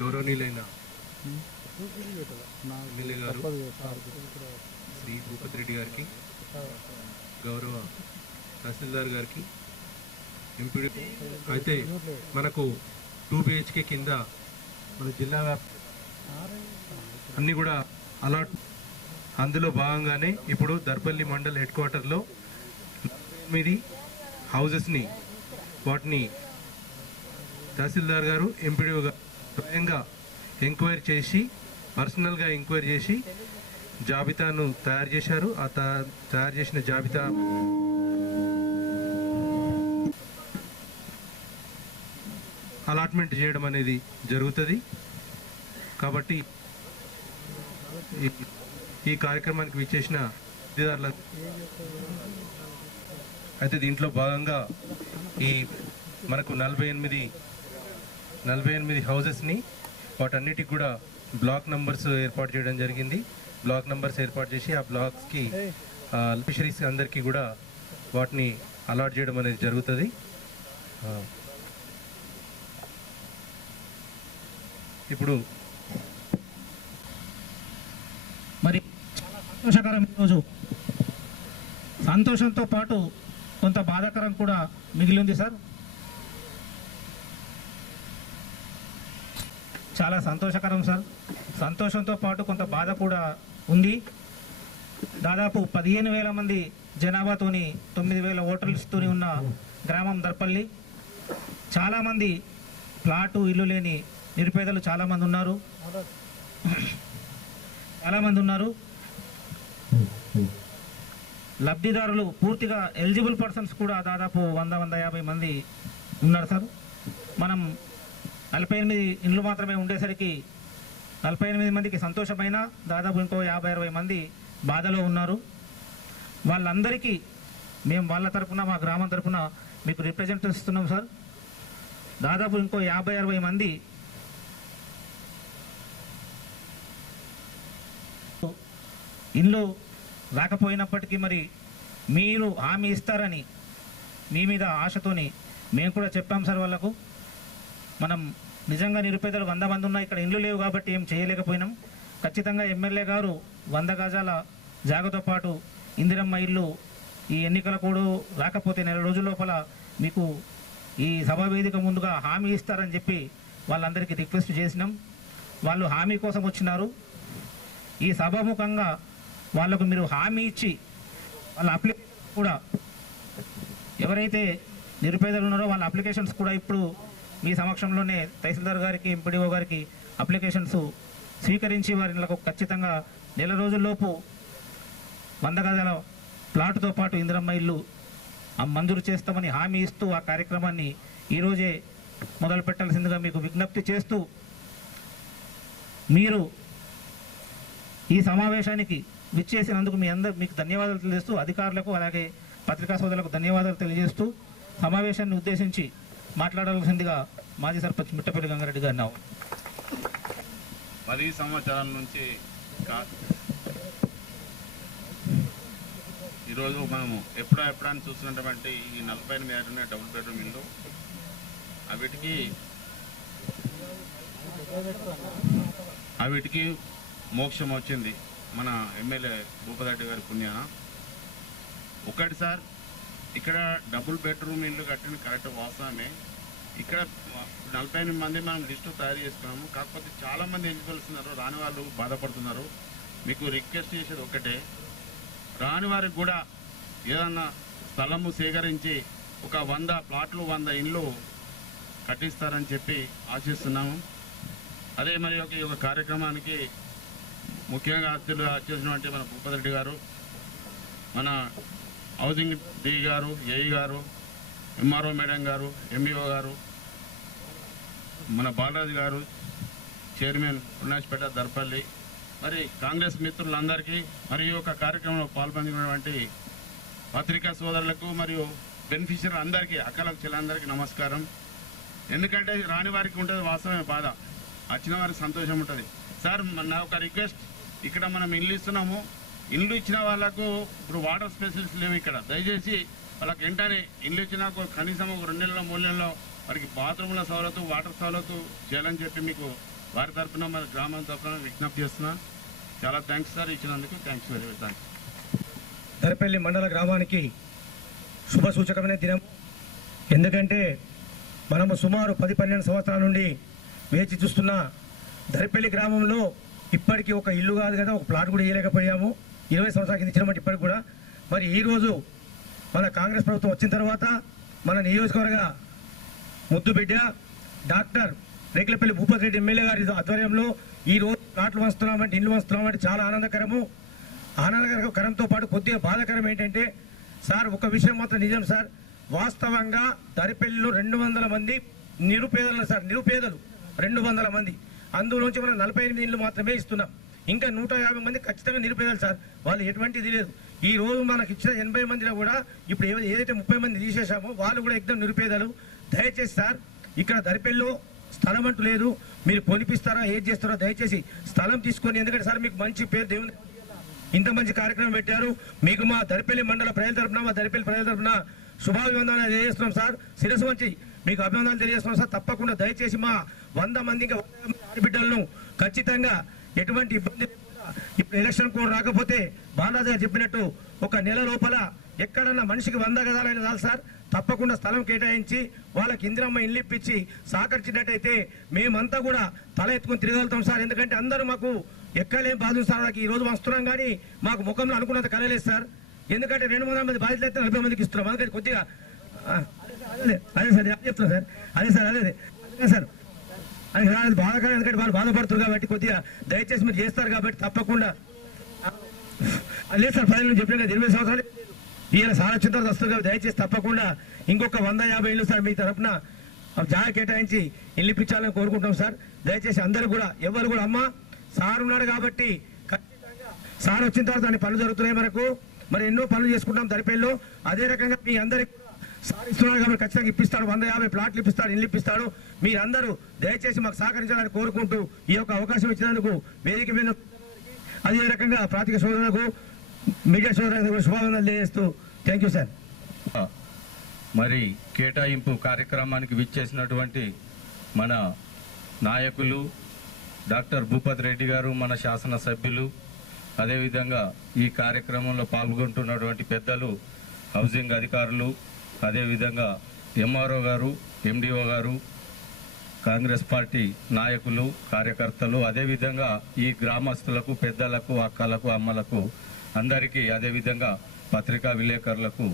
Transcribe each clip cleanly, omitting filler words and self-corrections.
గౌరవనీయులైన ఎమ్మెల్యే గారు శ్రీ భూపతి రెడ్డి గారికి, గౌరవ తహసీల్దార్ గారికి, ఎంపీడీ అయితే మనకు 2 BHK కింద మన జిల్లా అన్నీ కూడా అలాట్. అందులో భాగంగానే ఇప్పుడు దర్పల్లి మండల్ హెడ్ క్వార్టర్లో 8 హౌజెస్ని వాటిని తహసీల్దార్ గారు, ఎంపీడీఓ గారు స్వయంగా ఎంక్వైరీ చేసి, పర్సనల్గా ఎంక్వైరీ చేసి జాబితాను తయారు చేశారు. ఆ తయారు చేసిన జాబితా అలాట్మెంట్ చేయడం అనేది జరుగుతుంది. కాబట్టి ఈ కార్యక్రమానికి విచ్చేసిన లబ్ధిదారుల అయితే దీంట్లో భాగంగా ఈ మనకు 48 హౌజెస్ని వాటన్నిటికి కూడా బ్లాక్ నంబర్స్ ఏర్పాటు చేయడం జరిగింది. బ్లాక్ నంబర్స్ ఏర్పాటు చేసి ఆ బ్లాక్స్కి బెనిఫిషరీస్ అందరికీ కూడా వాటిని అలాట్ చేయడం అనేది జరుగుతుంది. ఇప్పుడు మరి చాలా సంతోషకరం. ఈరోజు సంతోషంతో పాటు కొంత బాధాకరం కూడా మిగిలి ఉంది సార్. చాలా సంతోషకరం సార్. సంతోషంతో పాటు కొంత బాధ కూడా ఉంది. దాదాపు 15,000 మంది జనాభాతోని 9,000 ఓటర్లతో ఉన్న గ్రామం దర్పల్లి. చాలామంది ప్లాటు ఇల్లు లేని నిరుపేదలు చాలామంది ఉన్నారు. లబ్ధిదారులు పూర్తిగా ఎలిజిబుల్ పర్సన్స్ కూడా దాదాపు 100-150 మంది ఉన్నారు సార్. మనం 48 ఇండ్లు మాత్రమే ఉండేసరికి 48 మందికి సంతోషమైన, దాదాపు ఇంకో 50-60 మంది బాధలో ఉన్నారు. వాళ్ళందరికీ మేము వాళ్ళ తరఫున, మా గ్రామం తరఫున మీకు రిప్రజెంటేషన్ ఇస్తున్నాం సార్. దాదాపు ఇంకో 50-60 మంది ఇండ్లు రాకపోయినప్పటికీ మరి మీరు హామీ ఇస్తారని మీ మీద ఆశతోని మేము కూడా చెప్పాం సార్ వాళ్ళకు. మనం నిజంగా నిరుపేదలు 100 మంది ఉన్నా ఇక్కడ ఇండ్లు లేవు కాబట్టి ఏం చేయలేకపోయినాం. ఖచ్చితంగా ఎమ్మెల్యే గారు 100 గజాల జాగతో పాటు ఇందిరమ్మ ఇల్లు ఈ ఎన్నికల కూడా రాకపోతే 1 నెల రోజుల లోపల మీకు ఈ సభా వేదిక ముందుగా హామీ ఇస్తారని చెప్పి వాళ్ళందరికీ రిక్వెస్ట్ చేసినాం. వాళ్ళు హామీ కోసం వచ్చినారు. ఈ సభాముఖంగా వాళ్ళకు మీరు హామీ ఇచ్చి వాళ్ళ అప్లికేషన్ కూడా, ఎవరైతే నిరుపేదలు ఉన్నారో వాళ్ళ అప్లికేషన్స్ కూడా ఇప్పుడు మీ సమక్షంలోనే తహసీల్దార్ గారికి, ఎంపీడీఓ గారికి అప్లికేషన్స్ స్వీకరించి వారికి ఖచ్చితంగా 1 నెల రోజుల్లోపు 100 గజాల ప్లాటుతో పాటు ఇందిరమ్మ ఇల్లు మంజూరు చేస్తామని హామీ ఇస్తూ ఆ కార్యక్రమాన్ని ఈరోజే మొదలు పెట్టాల్సిందిగా మీకు విజ్ఞప్తి చేస్తూ, మీరు ఈ సమావేశానికి విచ్చేసినందుకు మీకు ధన్యవాదాలు తెలియజేస్తూ, అధికారులకు అలాగే పత్రికా సోదరులకు ధన్యవాదాలు తెలియజేస్తూ సమావేశాన్ని ఉద్దేశించి మాట్లాడాల్సిందిగా మాజీ సర్పంచ్ మిట్టపల్లి గంగారెడ్డి గారు. 10 సంవత్సరాల నుంచి ఈరోజు మనము ఎప్పుడని చూస్తున్నటువంటి ఈ 48 డబుల్ బెడ్రూమ్ ఇల్లు, అవిటికి మోక్షం వచ్చింది మన ఎమ్మెల్యే భూపతి రెడ్డి గారి పుణ్యాన. ఒకటి సార్, ఇక్కడ డబుల్ బెడ్రూమ్ ఇల్లు కట్టిన కరెక్ట్ వాస్తవమే. ఇక్కడ 48 మంది మనం లిస్టు తయారు చేసుకున్నాము. కాకపోతే చాలామంది ఎలిజిబుల్స్ ఉన్నారు, రాని వాళ్ళు బాధపడుతున్నారు. మీకు రిక్వెస్ట్ చేసేది ఒకటే, రాని వారికి కూడా ఏదన్నా స్థలము సేకరించి ఒక 100 ప్లాట్లు 100 ఇండ్లు కట్టిస్తారని చెప్పి ఆశిస్తున్నాము. అదే మరి ఈ యొక్క కార్యక్రమానికి ముఖ్యంగా అతిథులుగా వచ్చేసినటువంటి మన భూపతి రెడ్డి గారు, మన హౌసింగ్ డి గారు, ఏఈ గారు, ఎంఆర్ఓ మేడం గారు, ఎంఈఓ గారు, మన బాలరాజు గారు, చైర్మన్ ఉన్నాజ్పేట దర్పల్లి, మరి కాంగ్రెస్ మిత్రులందరికీ మరియు ఒక కార్యక్రమంలో పాల్పొందినటువంటి పత్రికా సోదరులకు మరియు బెనిఫిషియరీ అందరికీ, అక్కలకు చెల్లందరికీ నమస్కారం. ఎందుకంటే రాని వారికి ఉంటుంది వాస్తవమైన బాధ, వచ్చిన వారికి సంతోషం ఉంటుంది. సార్ నా ఒక రిక్వెస్ట్, ఇక్కడ మనం ఇల్లు ఇస్తున్నాము, ఇల్లు ఇచ్చిన వాళ్ళకు ఇప్పుడు వాటర్ స్పెషలిస్ట్ లేవు ఇక్కడ. దయచేసి వాళ్ళకి వెంటనే ఇల్లు ఇచ్చినా కనీసం ఒక 2 నెలల్లో 3 నెలల్లో వారికి బాత్రూమ్ల సౌలతు వాటర్ సౌలతు చేయాలని చెప్పి మీకు వారి తరఫున మన గ్రామం తరఫున విజ్ఞప్తి చేస్తున్నా. చాలా థ్యాంక్స్ సార్ ఇచ్చినందుకు. Thanks very much. Thanks. Daripalli మండల గ్రామానికి శుభ సూచకమైన దినం. ఎందుకంటే మనము సుమారు 10-12 సంవత్సరాల నుండి వేచి చూస్తున్న దరిపల్లి గ్రామంలో ఇప్పటికీ ఒక ఇల్లు కాదు కదా, ఒక ప్లాట్ కూడా ఇవ్వలేకపోయాము. 20 సంవత్సరాల కింద ఇచ్చినామంటే ఇప్పటికి కూడా. మరి ఈరోజు మన కాంగ్రెస్ ప్రభుత్వం వచ్చిన తర్వాత మన నియోజకవర్గ ముద్దుబిడ్డ డాక్టర్ రేకులపల్లి భూపతి రెడ్డి ఎమ్మెల్యే గారి ఆధ్వర్యంలో ఈరోజు ప్లాట్లు వంచుతున్నామంటే, ఇల్లు వంచుతున్నామంటే చాలా ఆనందకరము. ఆనందకరంతో పాటు కొద్దిగా బాధాకరం ఏంటంటే సార్, ఒక విషయం మాత్రం నిజం సార్, వాస్తవంగా దరిపల్లిలో 200 మంది నిరుపేదలు సార్, నిరుపేదలు 200 మంది. అందులోంచి మనం 48 ఇళ్ళు మాత్రమే ఇస్తున్నాం. ఇంకా 150 మంది ఖచ్చితంగా నిరుపేదలు సార్, వాళ్ళు ఎటువంటిది లేదు. ఈ రోజు మనకి ఇచ్చిన 80 మందిలో కూడా ఇప్పుడు ఏదైతే 30 మంది తీసేసామో వాళ్ళు కూడా ఎగ్దం నిరుపేదలు. దయచేసి సార్, ఇక్కడ దరిపల్లిలో స్థలం అంటూ లేదు, మీరు కొనిపిస్తారా ఏది చేస్తారో దయచేసి స్థలం తీసుకొని. ఎందుకంటే సార్ మీకు మంచి పేరు దేవుని ఇంత మంచి కార్యక్రమం పెట్టారు. మీకు మా దరిపల్లి మండల ప్రజల తరఫున, మా దరిపల్లి ప్రజల తరఫున శుభాభివందనాలు తెలియజేస్తున్నాం సార్. శిరస్సు వంచి మీకు అభినందనలు తెలియజేస్తున్నాం సార్. తప్పకుండా దయచేసి మా 100 మంది ఇంకా 100 మంది ఆడబిడ్డలను ఖచ్చితంగా ఎటువంటి ఇబ్బంది లేకుండా, ఇప్పుడు ఎలక్షన్ కోడ్ రాకపోతే బాలాజీ గారు చెప్పినట్టు ఒక నెల లోపల ఎక్కడన్నా మనిషికి 100 గదాలైన చాలు సార్, తప్పకుండా స్థలం కేటాయించి వాళ్ళకి ఇందిరమ్మ ఇల్లు ఇప్పించి సహకరించినట్టయితే మేమంతా కూడా తల ఎత్తుకొని తిరగలుగుతాం సార్. ఎందుకంటే అందరూ మాకు ఎక్కలేం బాధ సార్, ఈ రోజు వస్తున్నాం కానీ మాకు ముఖంలో అనుకున్నంత కలలేదు సార్. ఎందుకంటే 200 మంది బాధ్యతలు అయితే 40 మందికి ఇస్తున్నాం. అందుకని కొద్దిగా అదే సార్ చెప్తున్నా సార్, అదే సార్ అదే సార్ అది బాధాకరం. ఎందుకంటే వాళ్ళు బాధపడుతున్నారు కాబట్టి కొద్దిగా దయచేసి మీరు చేస్తారు కాబట్టి తప్పకుండా. లేదు సార్, 10 నుంచి చెప్పిన 20 సంవత్సరాలు ఈయన సార్ వచ్చిన తర్వాత వస్తారు కాబట్టి దయచేసి తప్పకుండా ఇంకొక 150 ఇళ్ళు సార్ మీ తరఫున జాగా కేటాయించి ఇల్లు ఇప్పించాలని కోరుకుంటాం సార్. దయచేసి అందరూ కూడా ఎవరు కూడా అమ్మ సార్ ఉన్నాడు కాబట్టి ఖచ్చితంగా సార్ వచ్చిన తర్వాత దాని పనులు జరుగుతున్నాయి మనకు. మరి ఎన్నో పనులు చేసుకుంటాం దరిపల్లిలో. అదే రకంగా మీ అందరికి సార్ ఇస్తున్నాడు కాబట్టి ఖచ్చితంగా ఇప్పిస్తాడు, 150 ప్లాట్లు ఇప్పిస్తాడు, ఇల్లు ఇప్పిస్తాడు. మీరందరూ దయచేసి మాకు సహకరించాలని కోరుకుంటూ ఈ యొక్క అవకాశం ఇచ్చినందుకు వేదిక మీద అదే రకంగా ప్రాతిక సోదరులకు మీడియా సోదరులకు శుభాభినందనలు తెలియజేస్తూ థ్యాంక్ యూ సార్. మరి కేటాయింపు కార్యక్రమానికి విచ్చేసినటువంటి మన నాయకులు డాక్టర్ భూపతి రెడ్డి గారు, మన శాసనసభ్యులు, అదేవిధంగా ఈ కార్యక్రమంలో పాల్గొంటున్నటువంటి పెద్దలు, హౌసింగ్ అధికారులు, అదేవిధంగా ఎంఆర్ఓ గారు, ఎండిఓ గారు, కాంగ్రెస్ పార్టీ నాయకులు, కార్యకర్తలు, అదేవిధంగా ఈ గ్రామస్తులకు, పెద్దలకు, అక్కలకు, అమ్మలకు అందరికీ, అదేవిధంగా పత్రికా విలేకరులకు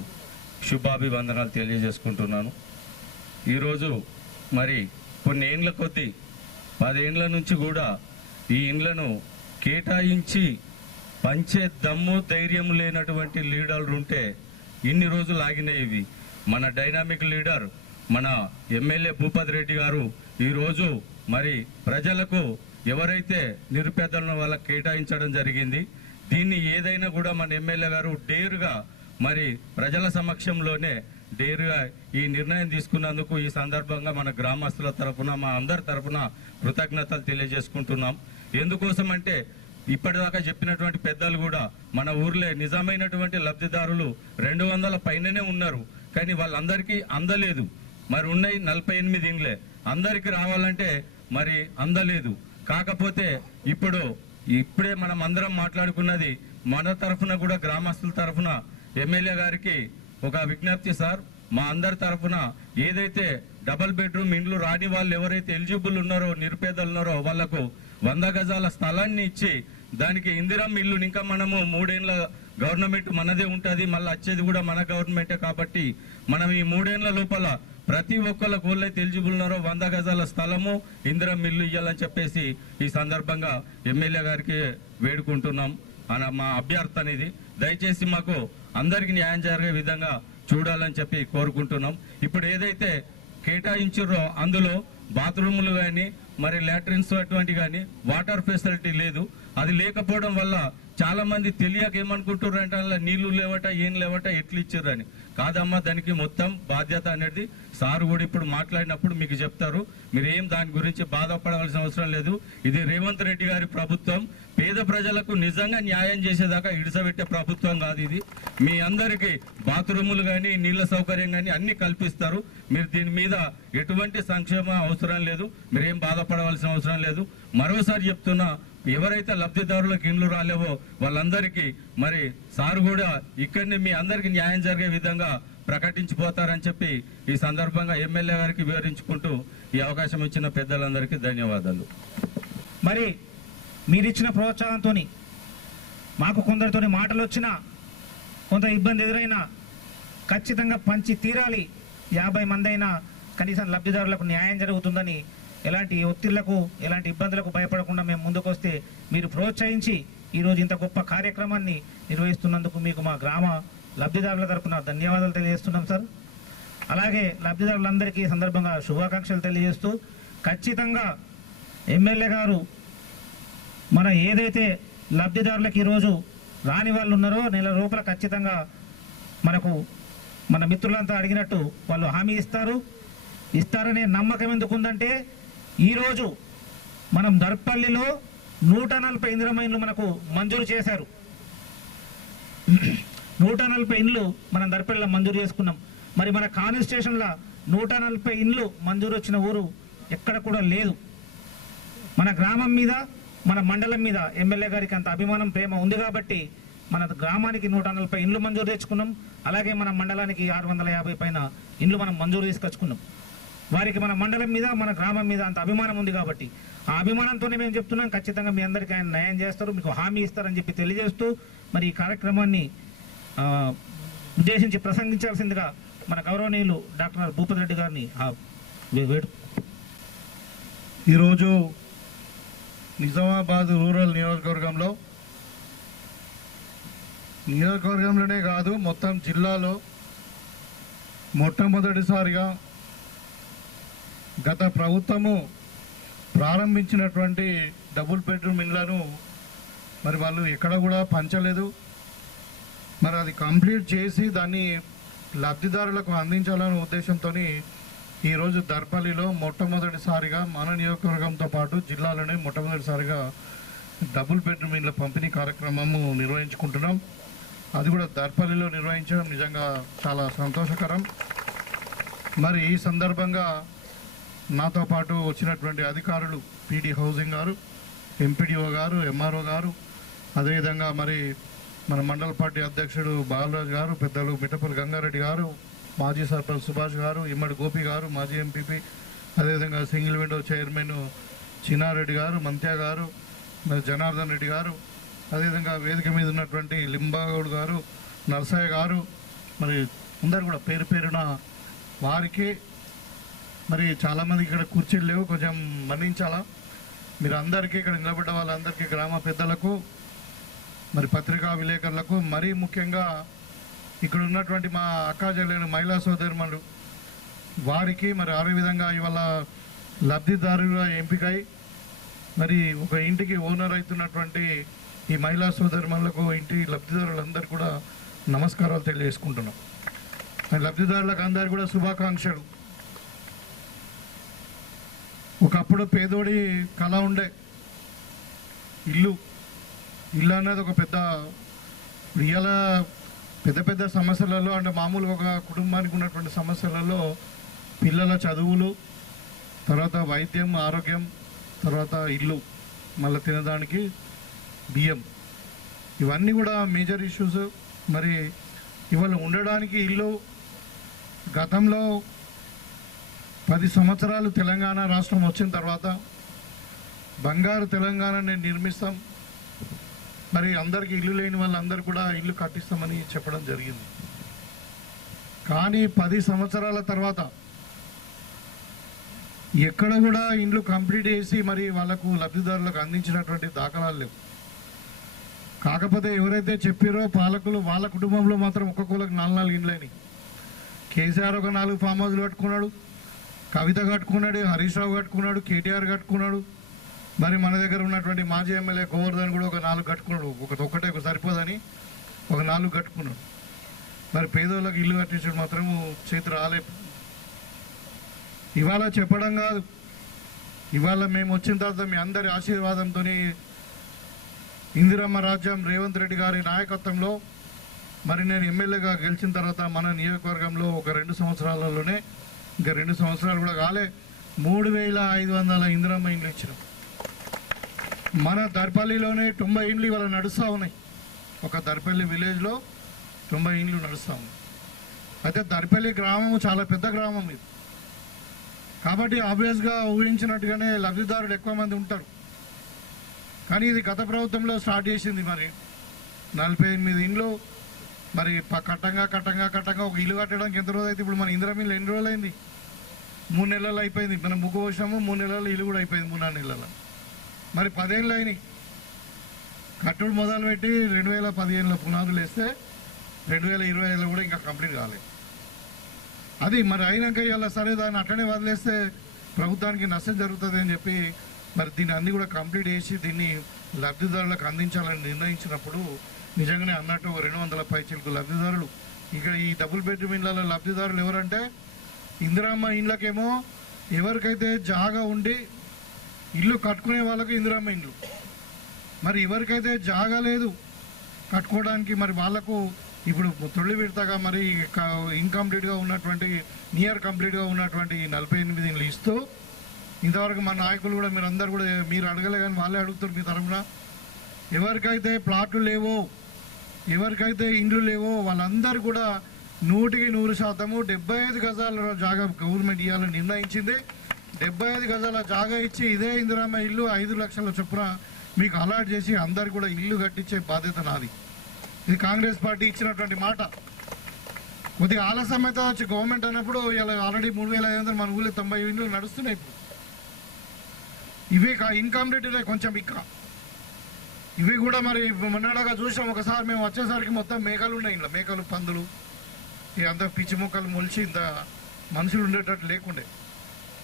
శుభాభివందనాలు తెలియజేసుకుంటున్నాను. ఈరోజు మరి కొన్ని ఏండ్ల కొద్దీ 10 ఏండ్ల నుంచి కూడా ఈ ఇండ్లను కేటాయించి పంచే దమ్ము ధైర్యం లేనటువంటి లీడర్లు ఉంటే ఇన్ని రోజులు ఆగినాయి ఇవి. మన డైనామిక్ లీడర్ మన ఎమ్మెల్యే భూపతి రెడ్డి గారు ఈరోజు మరి ప్రజలకు ఎవరైతే నిరుపేదలను వాళ్ళకి కేటాయించడం జరిగింది. దీన్ని ఏదైనా కూడా మన ఎమ్మెల్యే గారు డేరుగా మరి ప్రజల సమక్షంలోనే డేరుగా ఈ నిర్ణయం తీసుకున్నందుకు ఈ సందర్భంగా మన గ్రామస్తుల తరఫున, మా అందరి తరఫున కృతజ్ఞతలు తెలియజేసుకుంటున్నాం. ఎందుకోసం అంటే ఇప్పటిదాకా చెప్పినటువంటి పెద్దలు కూడా మన ఊర్లో నిజమైనటువంటి లబ్ధిదారులు 200 పైననే ఉన్నారు, కానీ వాళ్ళందరికీ అందలేదు. మరి ఉన్నాయి 48 ఇండ్లే, అందరికీ రావాలంటే మరి అందలేదు. కాకపోతే ఇప్పుడే మనం అందరం మాట్లాడుకున్నది మన తరఫున కూడా గ్రామస్తుల తరఫున ఎమ్మెల్యే గారికి ఒక విజ్ఞప్తి సార్. మా అందరి తరఫున ఏదైతే డబుల్ బెడ్రూమ్ ఇండ్లు రాని వాళ్ళు ఎవరైతే ఎలిజిబుల్ ఉన్నారో, నిరుపేదలు ఉన్నారో వాళ్లకు 100 గజాల స్థలాన్ని ఇచ్చి దానికి ఇందిరమ్మ ఇల్లు, ఇంకా మనము 3 ఏళ్ళ గవర్నమెంట్ మనదే ఉంటుంది, మళ్ళీ వచ్చేది కూడా మన గవర్నమెంటే కాబట్టి మనం ఈ 3 ఏళ్ళ లోపల ప్రతి ఒక్కళ్ళకు వాళ్ళైతే ఎలిజిబుల్ ఉన్నారో 100 గజాల స్థలము, ఇందిరమ్మ ఇల్లు ఇవ్వాలని చెప్పేసి ఈ సందర్భంగా ఎమ్మెల్యే గారికి వేడుకుంటున్నాం. మా అభ్యర్థన అనేది దయచేసి మాకు అందరికీ న్యాయం జరిగే విధంగా చూడాలని చెప్పి కోరుకుంటున్నాం. ఇప్పుడు ఏదైతే కేటాయించారో అందులో బాత్రూములు కానీ మరి లాట్రిన్స్ అటువంటి కానీ వాటర్ ఫెసిలిటీ లేదు. అది లేకపోవడం వల్ల చాలా మంది తెలియక ఏమనుకుంటారు అంటే అలా నీళ్లు లేవట ఏం లేవట ఎట్లు ఇచ్చారని. కాదమ్మా, దానికి మొత్తం బాధ్యత అనేది సార్ కూడా ఇప్పుడు మాట్లాడినప్పుడు మీకు చెప్తారు. మీరేం దాని గురించి బాధపడవలసిన అవసరం లేదు. ఇది రేవంత్ రెడ్డి గారి ప్రభుత్వం. పేద ప్రజలకు నిజంగా న్యాయం చేసేదాకా ఇడిసబెట్టే ప్రభుత్వం కాదు ఇది. మీ అందరికీ బాత్రూములు కానీ నీళ్ళ సౌకర్యం కానీ అన్ని కల్పిస్తారు. మీరు దీని మీద ఎటువంటి సంక్షేమ అవసరం లేదు, మీరేం బాధపడవలసిన అవసరం లేదు. మరోసారి చెప్తున్నా, ఎవరైతే లబ్ధిదారులకు ఇండ్లు రాలేవో వాళ్ళందరికీ మరి సార్ కూడా ఇక్కడనే మీ అందరికీ న్యాయం జరిగే విధంగా ప్రకటించిపోతారని చెప్పి ఈ సందర్భంగా ఎమ్మెల్యే గారికి వివరించుకుంటూ ఈ అవకాశం ఇచ్చిన పెద్దలందరికీ ధన్యవాదాలు. మరి మీరిచ్చిన ప్రోత్సాహంతో మాకు కొందరితోని మాటలు వచ్చినా, కొంత ఇబ్బంది ఎదురైనా ఖచ్చితంగా పంచి తీరాలి. 50 మంది అయినా కనీసం లబ్ధిదారులకు న్యాయం జరుగుతుందని, ఎలాంటి ఒత్తిళ్లకు ఎలాంటి ఇబ్బందులకు భయపడకుండా మేము ముందుకు వస్తే మీరు ప్రోత్సహించి ఈరోజు ఇంత గొప్ప కార్యక్రమాన్ని నిర్వహిస్తున్నందుకు మీకు మా గ్రామ లబ్ధిదారుల తరఫున ధన్యవాదాలు తెలియజేస్తున్నాం సార్. అలాగే లబ్ధిదారులందరికీ సందర్భంగా శుభాకాంక్షలు తెలియజేస్తూ, ఖచ్చితంగా ఎమ్మెల్యే గారు మన ఏదైతే లబ్ధిదారులకు ఈరోజు రాని వాళ్ళు ఉన్నారో నెల రూపాయలు ఖచ్చితంగా మనకు మన మిత్రులంతా అడిగినట్టు వాళ్ళు హామీ ఇస్తారనే నమ్మకం ఎందుకుందంటే, ఈరోజు మనం దర్పల్లిలో 140 ఇందిరమ్మ ఇండ్లు మనకు మంజూరు చేశారు. 140 ఇండ్లు మనం దర్పల్లిలో మంజూరు చేసుకున్నాం. మరి మన కాన్స్టిట్యూషన్లో 140 ఇండ్లు మంజూరు వచ్చిన ఊరు ఎక్కడ కూడా లేదు. మన గ్రామం మీద, మన మండలం మీద ఎమ్మెల్యే గారికి అంత అభిమానం, ప్రేమ ఉంది కాబట్టి మన గ్రామానికి 140 ఇండ్లు మంజూరు తెచ్చుకున్నాం. అలాగే మన మండలానికి 650 పైన ఇండ్లు మనం మంజూరు తీసుకొచ్చుకున్నాం. వారికి మన మండలం మీద, మన గ్రామం మీద అంత అభిమానం ఉంది కాబట్టి ఆ అభిమానంతోనే మేము చెప్తున్నాం, ఖచ్చితంగా మీ అందరికీ ఆయన న్యాయం చేస్తారు, మీకు హామీ ఇస్తారని చెప్పి తెలియజేస్తూ, మరి ఈ కార్యక్రమాన్ని ఉద్దేశించి ప్రసంగించాల్సిందిగా మన గౌరవనీయులు డాక్టర్ భూపతి రెడ్డి గారిని ఈరోజు నిజామాబాద్ రూరల్ నియోజకవర్గంలోనే కాదు మొత్తం జిల్లాలో మొట్టమొదటిసారిగా గత ప్రభుత్వము ప్రారంభించినటువంటి డబుల్ బెడ్రూమ్ ఇండ్లను మరి వాళ్ళు ఎక్కడ కూడా పంచలేదు. మరి అది కంప్లీట్ చేసి దాన్ని లబ్ధిదారులకు అందించాలనే ఉద్దేశంతో ఈరోజు దర్పల్లిలో మొట్టమొదటిసారిగా మన నియోజకవర్గంతో పాటు జిల్లాలోనే మొట్టమొదటిసారిగా డబుల్ బెడ్రూమ్ ఇండ్ల పంపిణీ కార్యక్రమము నిర్వహించుకుంటున్నాం. అది కూడా దర్పల్లిలో నిర్వహించడం నిజంగా చాలా సంతోషకరం. మరి ఈ సందర్భంగా నాతో పాటు వచ్చినటువంటి అధికారులు పీడీ హౌసింగ్ గారు, ఎంపీడీఓ గారు, ఎంఆర్ఓ గారు, అదేవిధంగా మరి మన మండల పార్టీ అధ్యక్షుడు బాలరాజు గారు, పెద్దలు మిట్టపల్లి గంగారెడ్డి గారు, మాజీ సర్పంచ్ సుభాష్ గారు, ఇమ్మడి గోపి గారు, మాజీ ఎంపీపీ, అదేవిధంగా సింగిల్ విండో చైర్మన్ చిన్నారెడ్డి గారు, మంత్య గారు, మరి జనార్దన్ రెడ్డి గారు, అదేవిధంగా వేదిక మీద ఉన్నటువంటి లింబాగౌడ్ గారు, నర్సయ్య గారు, మరి అందరు కూడా పేరు పేరున వారికి, మరి చాలామంది ఇక్కడ కుర్చీలు లేవు, కొంచెం మన్నించాలా. మీరు అందరికీ ఇక్కడ నిలబడ్డ వాళ్ళందరికీ, గ్రామ పెద్దలకు, మరి పత్రికా విలేకరులకు, మరీ ముఖ్యంగా ఇక్కడ ఉన్నటువంటి మా అక్కా చెల్లెలు మహిళా సోదరుమణులు వారికి, మరి అదేవిధంగా ఇవాళ లబ్ధిదారుగా ఎంపికై మరి ఒక ఇంటికి ఓనర్ అవుతున్నటువంటి ఈ మహిళా సోదరుమణులకు, ఇంటి లబ్ధిదారులందరూ కూడా నమస్కారాలు తెలియజేసుకుంటున్నాం. లబ్ధిదారులకు అందరు కూడా శుభాకాంక్షలు. ఒకప్పుడు పేదోడి కళ ఉండే ఇల్లు అనేది ఒక పెద్ద పెద్ద సమస్యలలో, అంటే మామూలుగా ఒక కుటుంబానికి ఉన్నటువంటి సమస్యలలో పిల్లల చదువులు, తర్వాత వైద్యం, ఆరోగ్యం, తర్వాత ఇల్లు, మళ్ళీ తినడానికి బియ్యం, ఇవన్నీ కూడా మేజర్ ఇష్యూస్. మరి ఇవాళ ఉండడానికి ఇల్లు గతంలో 10 సంవత్సరాలు తెలంగాణ రాష్ట్రం వచ్చిన తర్వాత బంగారు తెలంగాణని నిర్మిస్తాం, మరి అందరికీ ఇల్లు లేని వాళ్ళందరూ కూడా ఇల్లు కట్టిస్తామని చెప్పడం జరిగింది. కానీ 10 సంవత్సరాల తర్వాత ఎక్కడ కూడా ఇండ్లు కంప్లీట్ చేసి మరి వాళ్ళకు లబ్ధిదారులకు అందించినటువంటి దాఖలాలు లేవు. కాకపోతే ఎవరైతే చెప్పారో పాలకులు, వాళ్ళ కుటుంబంలో మాత్రం ఒక్కొక్కరికి 4 ఇండ్లని. కేసీఆర్ ఒక 4 ఫామ్ హౌస్లు కట్టుకున్నాడు, కవిత కట్టుకున్నాడు, హరీష్ రావు కట్టుకున్నాడు, కేటీఆర్ కట్టుకున్నాడు, మరి మన దగ్గర ఉన్నటువంటి మాజీ ఎమ్మెల్యే గోవర్ధన్ కూడా ఒక 4 కట్టుకున్నాడు. ఒకటే సరిపోదని ఒక 4 కట్టుకున్నాడు. మరి పేదోళ్ళకి ఇల్లు కట్టించడం మాత్రం చేతి రాలేదు. ఇవాళ చెప్పడం కాదు, ఇవాళ మేము వచ్చిన తర్వాత మీ అందరి ఆశీర్వాదంతో ఇందిరమ్మ రాజ్యం రేవంత్ రెడ్డి గారి నాయకత్వంలో మరి నేను ఎమ్మెల్యేగా గెలిచిన తర్వాత మన నియోజకవర్గంలో ఒక 2 సంవత్సరాలలోనే, ఇంకా 2 సంవత్సరాలు కూడా కాలే, 3500 ఇందిరమ్మ ఇండ్లు ఇచ్చినాం. మన దర్పల్లిలోనే 90 ఇండ్లు ఇవాళ నడుస్తూ ఉన్నాయి. ఒక దర్పల్లి విలేజ్లో 90 ఇండ్లు నడుస్తూ ఉన్నాయి. అయితే దర్పల్లి గ్రామం చాలా పెద్ద గ్రామం ఇది. కాబట్టి ఆబ్వియస్గా ఊహించినట్టుగానే లబ్ధిదారులు ఎక్కువ మంది ఉంటారు. కానీ ఇది గత ప్రభుత్వంలో స్టార్ట్ చేసింది. మరి 48 ఇండ్లు మరి కట్టంగా ఒక ఇల్లు కట్టడానికి ఎంత రోజు అయితే, ఇప్పుడు మన ఇందిరమ్మ ఇల్లు ఎన్ని రోజులు అయింది? 3 నెలలు అయిపోయింది. మనం ముగ్గు పోసాము, 3 నెలలు ఇల్లు కూడా అయిపోయింది, 3-4 నెలల. మరి 10 ఏళ్ళు అయినాయి కట్టుడు మొదలుపెట్టి. 2015లో పునాదులు వేస్తే 2025లో కూడా ఇంకా కంప్లీట్ కాలేదు. అది మరి అయినాక ఇలా సరే దాన్ని అట్లనే వదిలేస్తే ప్రభుత్వానికి నష్టం జరుగుతుంది అని చెప్పి మరి దీన్ని అన్ని కూడా కంప్లీట్ చేసి దీన్ని లబ్ధిదారులకు అందించాలని నిర్ణయించినప్పుడు నిజంగానే అన్నట్టు 200 పైచిలకు లబ్ధిదారులు. ఇక్కడ ఈ డబుల్ బెడ్రూమ్ ఇళ్ళ లబ్ధిదారులు ఎవరంటే, ఇందిరమ్మ ఇండ్లకేమో ఎవరికైతే జాగా ఉండి ఇల్లు కట్టుకునే వాళ్ళకు ఇందిరమ్మ ఇండ్లు, మరి ఎవరికైతే జాగా లేదు కట్టుకోవడానికి మరి వాళ్ళకు ఇప్పుడు తొలి విడతగా మరి ఇన్కంప్లీట్గా ఉన్నటువంటి నియర్ కంప్లీట్గా ఉన్నటువంటి 48 ఇండ్లు ఇస్తూ, ఇంతవరకు మన నాయకులు కూడా మీరందరూ కూడా మీరు అడగలే కానీ వాళ్ళే అడుగుతారు మీ తరఫున, ఎవరికైతే ప్లాట్లు లేవో, ఎవరికైతే ఇండ్లు లేవో వాళ్ళందరూ కూడా 100% 75 గజాల జాగా గవర్నమెంట్ ఇవ్వాలని నిర్ణయించింది. 75 గజాల జాగా ఇచ్చి ఇదే ఇందిరమ్మ ఇల్లు 5 లక్షల చొప్పున మీకు అలాట్ చేసి అందరు కూడా ఇల్లు కట్టించే బాధ్యత నాది. ఇది కాంగ్రెస్ పార్టీ ఇచ్చినటువంటి మాట. కొద్దిగా ఆలస్యం అయితే వచ్చి గవర్నమెంట్ అన్నప్పుడు ఇలా ఆల్రెడీ 3500 మన ఊళ్ళో 90 ఇండ్లు నడుస్తున్నాయి. ఇప్పుడు ఇవి ఇన్కంప్లీట్ కొంచెం ఇవి కూడా మరి మొన్నగా చూసాం. ఒకసారి మేము వచ్చేసరికి మొత్తం మేకలు ఉన్నాయి, ఇంట్లో మేకలు, పందులు, అంత పిచ్చి మొక్కలు మొలిచి ఇంత మనుషులు ఉండేటట్టు లేకుండే.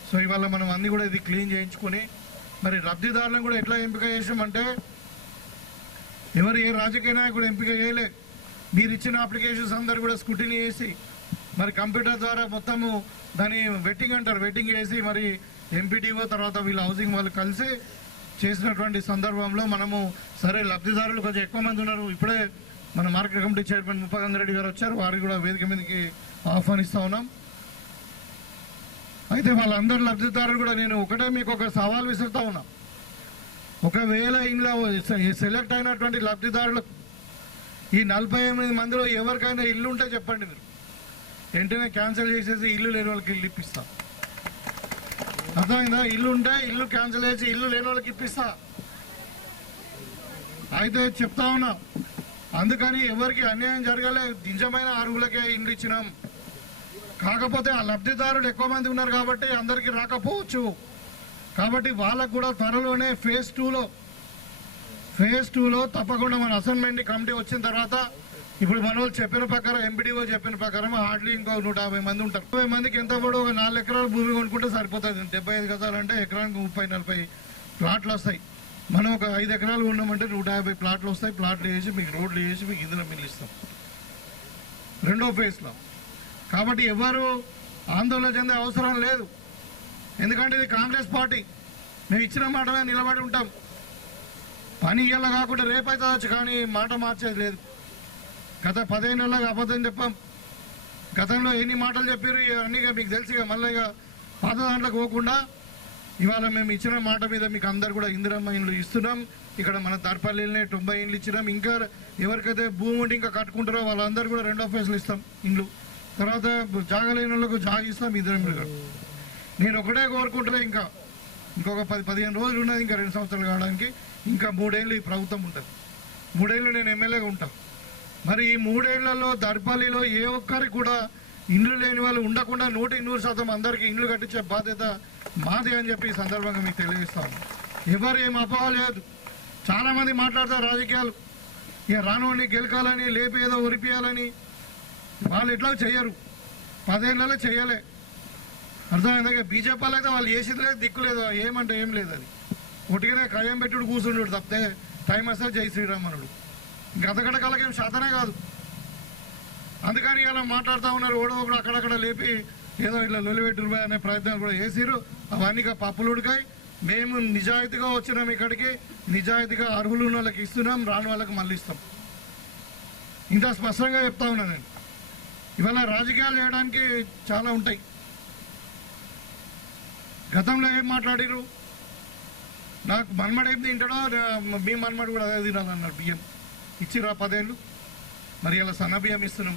సో ఇవాళ మనం అన్నీ కూడా ఇది క్లీన్ చేయించుకొని మరి లబ్ధిదారులను కూడా ఎట్లా ఎంపిక చేసామంటే, ఎవరు ఏ రాజకీయ నాయకుడు ఎంపిక చేయలే. మీరు ఇచ్చిన అప్లికేషన్స్ అందరు కూడా స్క్రూటినీ చేసి మరి కంప్యూటర్ ద్వారా మొత్తము దాన్ని వెట్టింగ్ అంటారు, వెట్టింగ్ చేసి మరి ఎంపీడీఓ తర్వాత వీళ్ళ హౌసింగ్ వాళ్ళు కలిసి చేసినటువంటి సందర్భంలో మనము సరే లబ్ధిదారులు కొంచెం ఎక్కువ మంది ఉన్నారు. ఇప్పుడే మన మార్కెట్ కమిటీ చైర్మన్ ముప్పగంధ రెడ్డి గారు వచ్చారు, వారికి కూడా వేదిక మీదకి ఆహ్వానిస్తూ ఉన్నాం. అయితే వాళ్ళందరూ లబ్ధిదారులు కూడా నేను ఒకటే మీకు ఒక సవాల్ విసురుతా ఉన్నా. ఒకవేళ ఇంట్లో సెలెక్ట్ అయినటువంటి లబ్ధిదారులకు ఈ 48 మందిలో ఎవరికైనా ఇల్లు ఉంటే చెప్పండి, మీరు వెంటనే క్యాన్సిల్ చేసేసి ఇల్లు లేని వాళ్ళకి ఇల్లు ఇప్పిస్తా. అర్థమైందా? ఇల్లు ఉంటే ఇల్లు క్యాన్సిల్ చేసి ఇల్లు లేని వాళ్ళకి ఇప్పిస్తా. అయితే చెప్తా ఉన్నా, అందుకని ఎవరికి అన్యాయం జరగలే. నిజమైన అర్హులకే ఇండ్లు ఇచ్చినాం. కాకపోతే ఆ లబ్ధిదారులు ఎక్కువ మంది ఉన్నారు కాబట్టి అందరికీ రాకపోవచ్చు. కాబట్టి వాళ్ళకు కూడా త్వరలోనే ఫేజ్ 2లో తప్పకుండా మన అసైన్మెంట్ కమిటీ వచ్చిన తర్వాత, ఇప్పుడు మన వాళ్ళు చెప్పిన ప్రకారం, ఎంపీడీఓ చెప్పిన ప్రకారం హార్డ్లీ ఇంకో 150 మంది ఉంటారు. 50 మందికి ఎంత కూడా ఒక 4 ఎకరాల భూమి కొనుక్కుంటే సరిపోతుంది. 75 గజాలంటే ఎకరానికి 30-40 ప్లాట్లు వస్తాయి. మనం ఒక 5 ఎకరాలు ఉన్నామంటే 150 ప్లాట్లు వస్తాయి. ప్లాట్లు వేసి మీకు రోడ్లు వేసి మీకు ఇందులో మిల్లు ఇస్తాం 2వ ఫేజ్లో. కాబట్టి ఎవరు ఆందోళన చెందే అవసరం లేదు. ఎందుకంటే ఇది కాంగ్రెస్ పార్టీ, మేము ఇచ్చిన మాట మీద నిలబడి ఉంటాం. పని ఇయ్యాల కాకుండా రేపైతే వచ్చు, కానీ మాట మార్చేది లేదు. గత 15 నెలలకు అబద్ధం చెప్పాం. గతంలో ఎన్ని మాటలు చెప్పారు అన్నీ మీకు తెలిసి మళ్ళీ పాత దాంట్లోకి పోకుండా ఇవాళ మేము ఇచ్చిన మాట మీద మీకు అందరు కూడా ఇందిరమ్మ ఇండ్లు ఇస్తున్నాం. ఇక్కడ మన దర్పల్లిలోనే 90 ఇండ్లు ఇచ్చినాం. ఇంకా ఎవరికైతే భూమి ఉండి ఇంకా కట్టుకుంటారో వాళ్ళందరూ కూడా 2వ ఫేజ్లు ఇస్తాం ఇండ్లు. తర్వాత జాగలేని వాళ్ళకు జాగ ఇస్తాం ఇందిరమ్మ. నేను ఒకటే కోరుకుంటున్నా, ఇంకొక 10-15 రోజులు ఉన్నది, ఇంకా 2 సంవత్సరాలు కావడానికి. ఇంకా 3 ఏళ్ళు ఈ ప్రభుత్వం ఉంటుంది. 3 ఏళ్ళు నేను ఎమ్మెల్యేగా ఉంటాను. మరి ఈ 3 ఏళ్లలో దర్పల్లిలో ఏ ఒక్కరికి కూడా ఇండ్లు లేని వాళ్ళు ఉండకుండా 100% అందరికీ ఇండ్లు కట్టించే బాధ్యత మాది అని చెప్పి ఈ సందర్భంగా మీకు తెలియజేస్తాను. ఎవరు ఏం అపోహ లేదు. చాలామంది మాట్లాడతారు రాజకీయాలు, ఇక రానోని గెలకాలని, లేపి ఏదో ఉరిపియాలని. వాళ్ళు ఎట్లా చెయ్యరు, 10 ఏళ్ళలో చెయ్యలే. అర్థమైందా? బీజేపీ అయితే వాళ్ళు చేసేది లేదు, దిక్కు లేదు, ఏమంటే ఏం లేదు. అది ఒట్టిగానే కయ్యం పెట్టుడు కూర్చుండు తప్పితే టైం వస్తే జై శ్రీరామ్ అనుడు. ఇంకా అంతకంటే కళ్ళకేం శాతనే కాదు. అందుకని ఇలా మాట్లాడుతూ ఉన్నారు. ఓడో ఒకడు అక్కడక్కడ లేపి ఏదో ఇట్లా లొలిపెట్టురు అనే ప్రయత్నాలు కూడా చేసిరు. అవన్నీ పప్పులు ఉడికాయి. మేము నిజాయితీగా వచ్చినాం ఇక్కడికి, నిజాయితీగా అర్హులు ఉన్న వాళ్ళకి ఇస్తున్నాం, రాని వాళ్ళకి మళ్ళీ ఇస్తాం. ఇంత స్పష్టంగా చెప్తా ఉన్నా నేను. ఇవాళ రాజకీయాలు చేయడానికి చాలా ఉంటాయి. గతంలో ఏం మాట్లాడిరు, నాకు మన్మడు ఏం తింటాడో మీ మన్మడు కూడా అదే తినాలన్నారు. బియ్యం ఇచ్చిరా 10 ఏళ్ళు, మరి ఇలా సన్న బియ్యం ఇస్తున్నాం.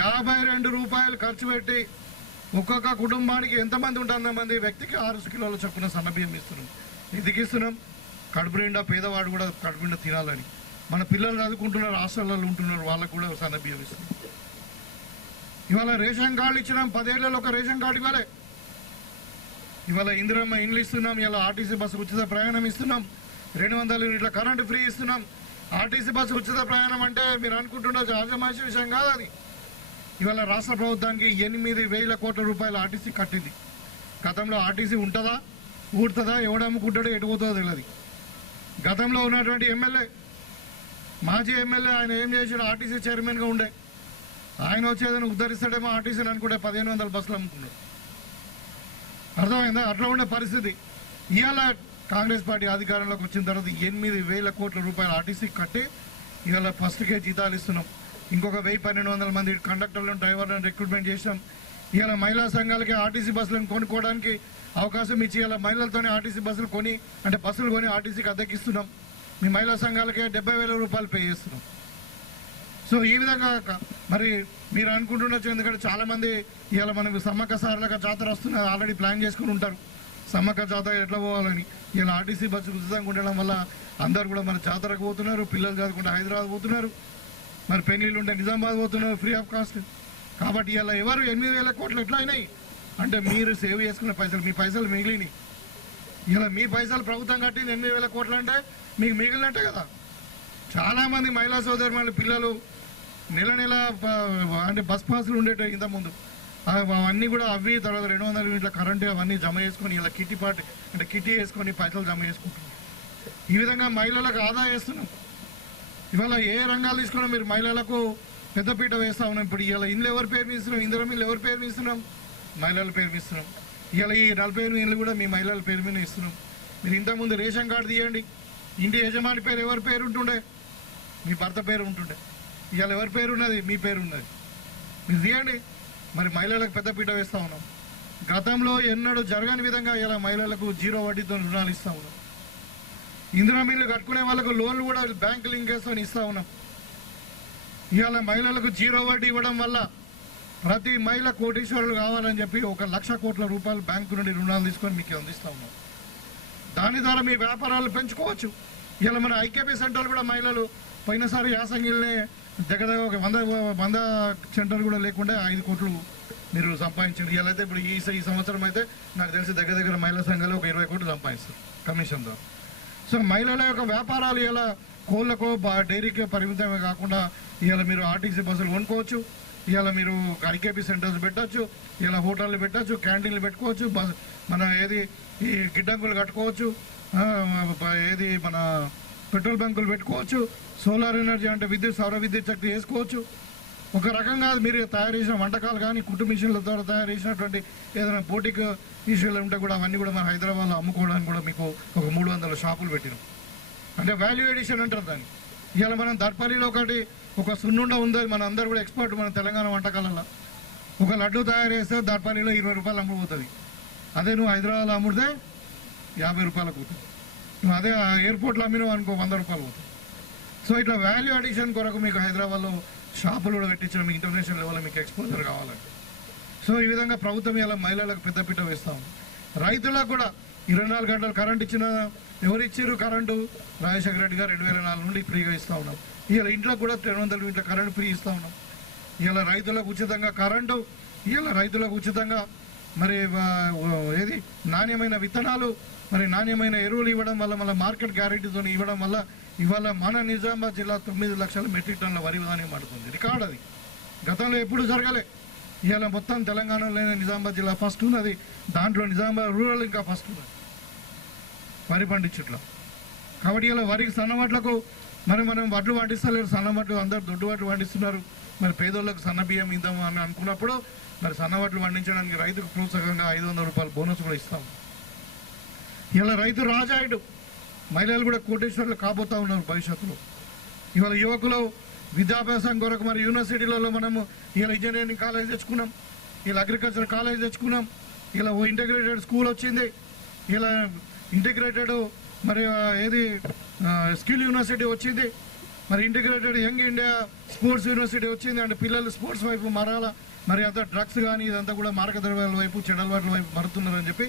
52 రూపాయలు ఖర్చు పెట్టి ఒక్కొక్క కుటుంబానికి ఎంతమంది ఉంటే అంతమంది వ్యక్తికి 6 కిలోల చొప్పున సన్న బియ్యం ఇస్తున్నాం. ఎందుకు ఇస్తున్నాం? కడుపు నిండా పేదవాడు కూడా కడుపు నిండా తినాలని. మన పిల్లలు చదువుకుంటున్నారు, హాస్టల్లో ఉంటున్నారు, వాళ్ళకు కూడా సన్న బియ్యం ఇస్తున్నాం. ఇవాళ రేషన్ కార్డు ఇచ్చినాం. 10 ఏళ్లలో ఒక రేషన్ కార్డు ఇవ్వాలి. ఇవాళ ఇందిరమ్మ ఇండ్లు ఇస్తున్నాం. ఇలా ఆర్టీసీ బస్సు ఉచిత ప్రయాణం ఇస్తున్నాం. 200 యూనిట్ల కరెంటు ఫ్రీ ఇస్తున్నాం. ఆర్టీసీ బస్సు ఉచిత ప్రయాణం అంటే మీరు అనుకుంటున్న ఆజమాయిషీ విషయం కాదు అది. ఇవాళ రాష్ట్ర ప్రభుత్వానికి 8,000 కోట్ల రూపాయలు ఆర్టీసీ కట్టింది. గతంలో ఆర్టీసీ ఉంటుందా, ఊడుతుందా, ఎవడమ్ముకుంటాడో ఎటు పోతుందో తెలియదు. గతంలో ఉన్నటువంటి ఎమ్మెల్యే, మాజీ ఎమ్మెల్యే, ఆయన ఏం చేసాడు? ఆర్టీసీ చైర్మన్గా ఉండే ఆయన వచ్చేదని ఉద్ధరిస్తాడేమో ఆర్టీసీని అనుకుంటే 1,500 బస్సులు అమ్ముకున్నాడు. అర్థమైందా? అట్లా ఉండే పరిస్థితి. ఇవాళ కాంగ్రెస్ పార్టీ అధికారంలోకి వచ్చిన తర్వాత 8,000 కోట్ల రూపాయలు ఆర్టీసీ కట్టి ఇవాళ ఫస్ట్కే జీతాలు ఇస్తున్నాం. ఇంకొక 1,000-1,200 మంది కండక్టర్లను, డ్రైవర్లను రిక్రూట్మెంట్ చేసినాం. ఇవాళ మహిళా సంఘాలకి ఆర్టీసీ బస్సులను కొనుక్కోవడానికి అవకాశం ఇచ్చి ఇలా మహిళలతోనే ఆర్టీసీ బస్సులు కొని, అంటే బస్సులు కొని ఆర్టీసీకి అద్దెకిస్తున్నాం. మీ మహిళా సంఘాలకే 70,000 రూపాయలు పే చేస్తున్నాం. సో ఈ విధంగా మరి మీరు అనుకుంటుండొచ్చు, ఎందుకంటే చాలామంది ఇవాళ మనకు సమ్మక్క సారలక జాతర వస్తున్నది, ఆల్రెడీ ప్లాన్ చేసుకుని ఉంటారు సమ్మక్క జాతర ఎట్లా పోవాలని. ఇలా ఆర్టీసీ బస్సు ఉచితంగా ఉండడం వల్ల అందరు కూడా మన జాతరకు పోతున్నారు. పిల్లలు చదువుకుంటే హైదరాబాద్ పోతున్నారు, మరి పెళ్ళిళ్ళు ఉంటే నిజామాబాద్ పోతున్నారు ఫ్రీ ఆఫ్ కాస్ట్. కాబట్టి ఇలా ఎవరు 8,000 కోట్లు ఎట్లా అయినాయి అంటే మీరు సేవ్ చేసుకున్న పైసలు, మీ పైసలు మిగిలినాయి. ఇలా మీ పైసలు ప్రభుత్వం కట్టింది 8,000 కోట్లు అంటే మీకు మిగిలినట్టే కదా. చాలామంది మహిళా సోదరుల పిల్లలు నెల అంటే బస్ పాసులు ఉండేవి ఇంతకుముందు, అవన్నీ కూడా అవి తర్వాత 200 యూనిట్ల కరెంటు అవన్నీ జమ చేసుకొని ఇలా కిట్టి పార్టీ అంటే కిట్టి వేసుకొని పైసలు జమ చేసుకుంటున్నాం. ఈ విధంగా మహిళలకు ఆదా చేస్తున్నాం. ఇవాళ ఏ రంగాలు తీసుకున్నా మీరు మహిళలకు పెద్దపీట వేస్తా ఉన్నాం. ఇప్పుడు ఇలా ఇండ్లు ఎవరి పేరు ఇస్తున్నాం? ఇందిరమ్మ ఇల్లు ఎవరి పేరు ఇస్తున్నాం? మహిళల పేరు ఇస్తున్నాం. ఇలా ఈ 48 ఇళ్ళు కూడా మీ మహిళల పేరు మీద ఇస్తున్నాం. మీరు ఇంతకుముందు రేషన్ కార్డు తీయండి, ఇంటి యజమాని పేరు ఎవరి పేరు ఉంటుండే? మీ భర్త పేరు ఉంటుండే. ఇవాళ ఎవరి పేరు ఉన్నది? మీ పేరు ఉన్నది. మీరు తీయండి. మరి మహిళలకు పెద్దపీట వేస్తూ ఉన్నాం. గతంలో ఎన్నడూ జరగని విధంగా ఇలా మహిళలకు 0 వడ్డీతో రుణాలు ఇస్తూ ఉన్నాం. ఇందిరమ్మ ఇల్లు కట్టుకునే వాళ్ళకు లోన్లు కూడా బ్యాంకు లింకేజ్తో ఇస్తూ ఉన్నాం. ఇవాళ మహిళలకు 0 వడ్డీ ఇవ్వడం వల్ల ప్రతి మహిళ కోటీశ్వరులు కావాలని చెప్పి 1,00,000 కోట్ల రూపాయలు బ్యాంకు నుండి రుణాలు తీసుకొని మీకు అందిస్తూ ఉన్నాం. దాని ద్వారా మీ వ్యాపారాలు పెంచుకోవచ్చు. ఇలా మన ఐకేపీ సెంటర్లు కూడా మహిళలు పోయినసారి యాసంగిల్నే దగ్గర ఒక 100 సెంటర్ కూడా లేకుండా 5 కోట్లు మీరు సంపాదించారు. ఇలా అయితే ఇప్పుడు ఈ సంవత్సరం అయితే నాకు తెలిసి దగ్గర మహిళా సంఘాలు ఒక 20 కోట్లు సంపాదిస్తారు కమిషన్ ద్వారా. సో మహిళల యొక్క వ్యాపారాలు ఇలా కోళ్ళకో డైరీకి పరిమితమే కాకుండా ఇవాళ మీరు ఆర్టీసీ బస్సులు కొనుక్కోవచ్చు. ఇవాళ మీరు ఐకేపీ సెంటర్స్ పెట్టచ్చు, ఇలా హోటళ్ళు పెట్టచ్చు, క్యాంటీన్లు పెట్టుకోవచ్చు, మన ఏది ఈ గిడ్డంగులు కట్టుకోవచ్చు, ఏది మన పెట్రోల్ బంకులు పెట్టుకోవచ్చు, సోలార్ ఎనర్జీ అంటే సౌర విద్యుత్ శక్తి వేసుకోవచ్చు. ఒక రకంగా మీరు తయారు చేసిన వంటకాలు కానీ కుటుంబ మిషన్ల ద్వారా తయారు చేసినటువంటి ఏదైనా పోటీకి ఇష్యూలు ఉంటే కూడా అవన్నీ కూడా మన హైదరాబాద్లో అమ్ముకోవడానికి కూడా మీకు ఒక 300 షాపులు పెట్టినాం. అంటే వాల్యూ ఎడిషన్ అంటారు దాన్ని. ఇవాళ మనం దర్పల్లిలో ఒక సున్నుండ ఉంది, మన అందరు కూడా ఎక్స్పర్ట్ మన తెలంగాణ వంటకాలలో. ఒక లడ్డు తయారు చేస్తే దర్పల్లిలో 20 రూపాయలు అమ్ముడుపోతుంది. అదే నువ్వు హైదరాబాద్లో అమ్ముడితే 50 రూపాయలకు పోతుంది. నువ్వు అదే ఎయిర్పోర్ట్లో అమ్మినావు అనుకో 100 రూపాయలు పోతుంది. సో ఇట్లా వాల్యూ అడిషన్ కొరకు మీకు హైదరాబాద్లో షాపులు కూడా పెట్టించిన మీకు ఇంటర్నేషనల్ లెవెల్లో మీకు ఎక్స్పోజర్ కావాలండి. సో ఈ విధంగా ప్రభుత్వం ఇలా మహిళలకు పెద్దపీట వేస్తాం. రైతులకు కూడా 24 గంటలు కరెంట్ ఇచ్చిన ఎవరు ఇచ్చారు కరెంటు? రాజశేఖర రెడ్డి గారు 2004 నుండి ఫ్రీగా ఇస్తూ ఉన్నాం. ఇలా ఇంట్లో కూడా 200 యూనిట్ల కరెంట్ ఫ్రీ ఇస్తూ ఉన్నాం. ఇలా రైతులకు ఉచితంగా కరెంటు, ఇలా రైతులకు ఉచితంగా మరి ఏది నాణ్యమైన విత్తనాలు, మరి నాణ్యమైన ఎరువులు ఇవ్వడం వల్ల మళ్ళీ మార్కెట్ గ్యారెంటీతో ఇవ్వడం వల్ల ఇవాళ మన నిజామాబాద్ జిల్లా 9 లక్షల మెట్రిక్ టన్నుల వరి ధాన్యం పడుతుంది. రికార్డ్ అది. గతంలో ఎప్పుడు జరగలే. ఇవాళ మొత్తం తెలంగాణలోనే నిజామాబాద్ జిల్లా ఫస్ట్ ఉన్నది. దాంట్లో నిజామాబాద్ రూరల్ ఇంకా ఫస్ట్ ఉన్నది. వరి పండించట్లా. కాబట్టి ఇలా వరికి సన్నవడ్లకు మనం వడ్లు పండిస్తలేరు, సన్నవడ్లు అందరు దొడ్డు వడ్లు పండిస్తున్నారు. మరి పేదోళ్ళకు సన్న బియ్యం ఇద్దాము అని అనుకున్నప్పుడు మరి సన్నవడ్లు పండించడానికి రైతుకు ప్రోత్సాహంగా 500 రూపాయల బోనస్ కూడా ఇస్తాం. ఇలా రైతు రాజాయుడు, మహిళలు కూడా కోటేశ్వర్లు కాబోతా ఉన్నారు భవిష్యత్తులో. ఇవాళ యువకులు విద్యాభ్యాసం కొరకు మరి యూనివర్సిటీలలో మనము ఇలా ఇంజనీరింగ్ కాలేజ్ తెచ్చుకున్నాం, ఇలా అగ్రికల్చర్ కాలేజ్ తెచ్చుకున్నాం, ఇలా ఓ ఇంటిగ్రేటెడ్ స్కూల్ వచ్చింది, ఇలా ఇంటిగ్రేటెడ్ మరి ఏది స్కిల్ యూనివర్సిటీ వచ్చింది, మరి integrated young India sports university వచ్చింది. అంటే పిల్లలు స్పోర్ట్స్ వైపు మారాలా, మరి అంతా డ్రగ్స్ కానీ ఇదంతా కూడా మార్గద్రవ్యాల వైపు చెడలవాట్ల వైపు మారుతున్నారని చెప్పి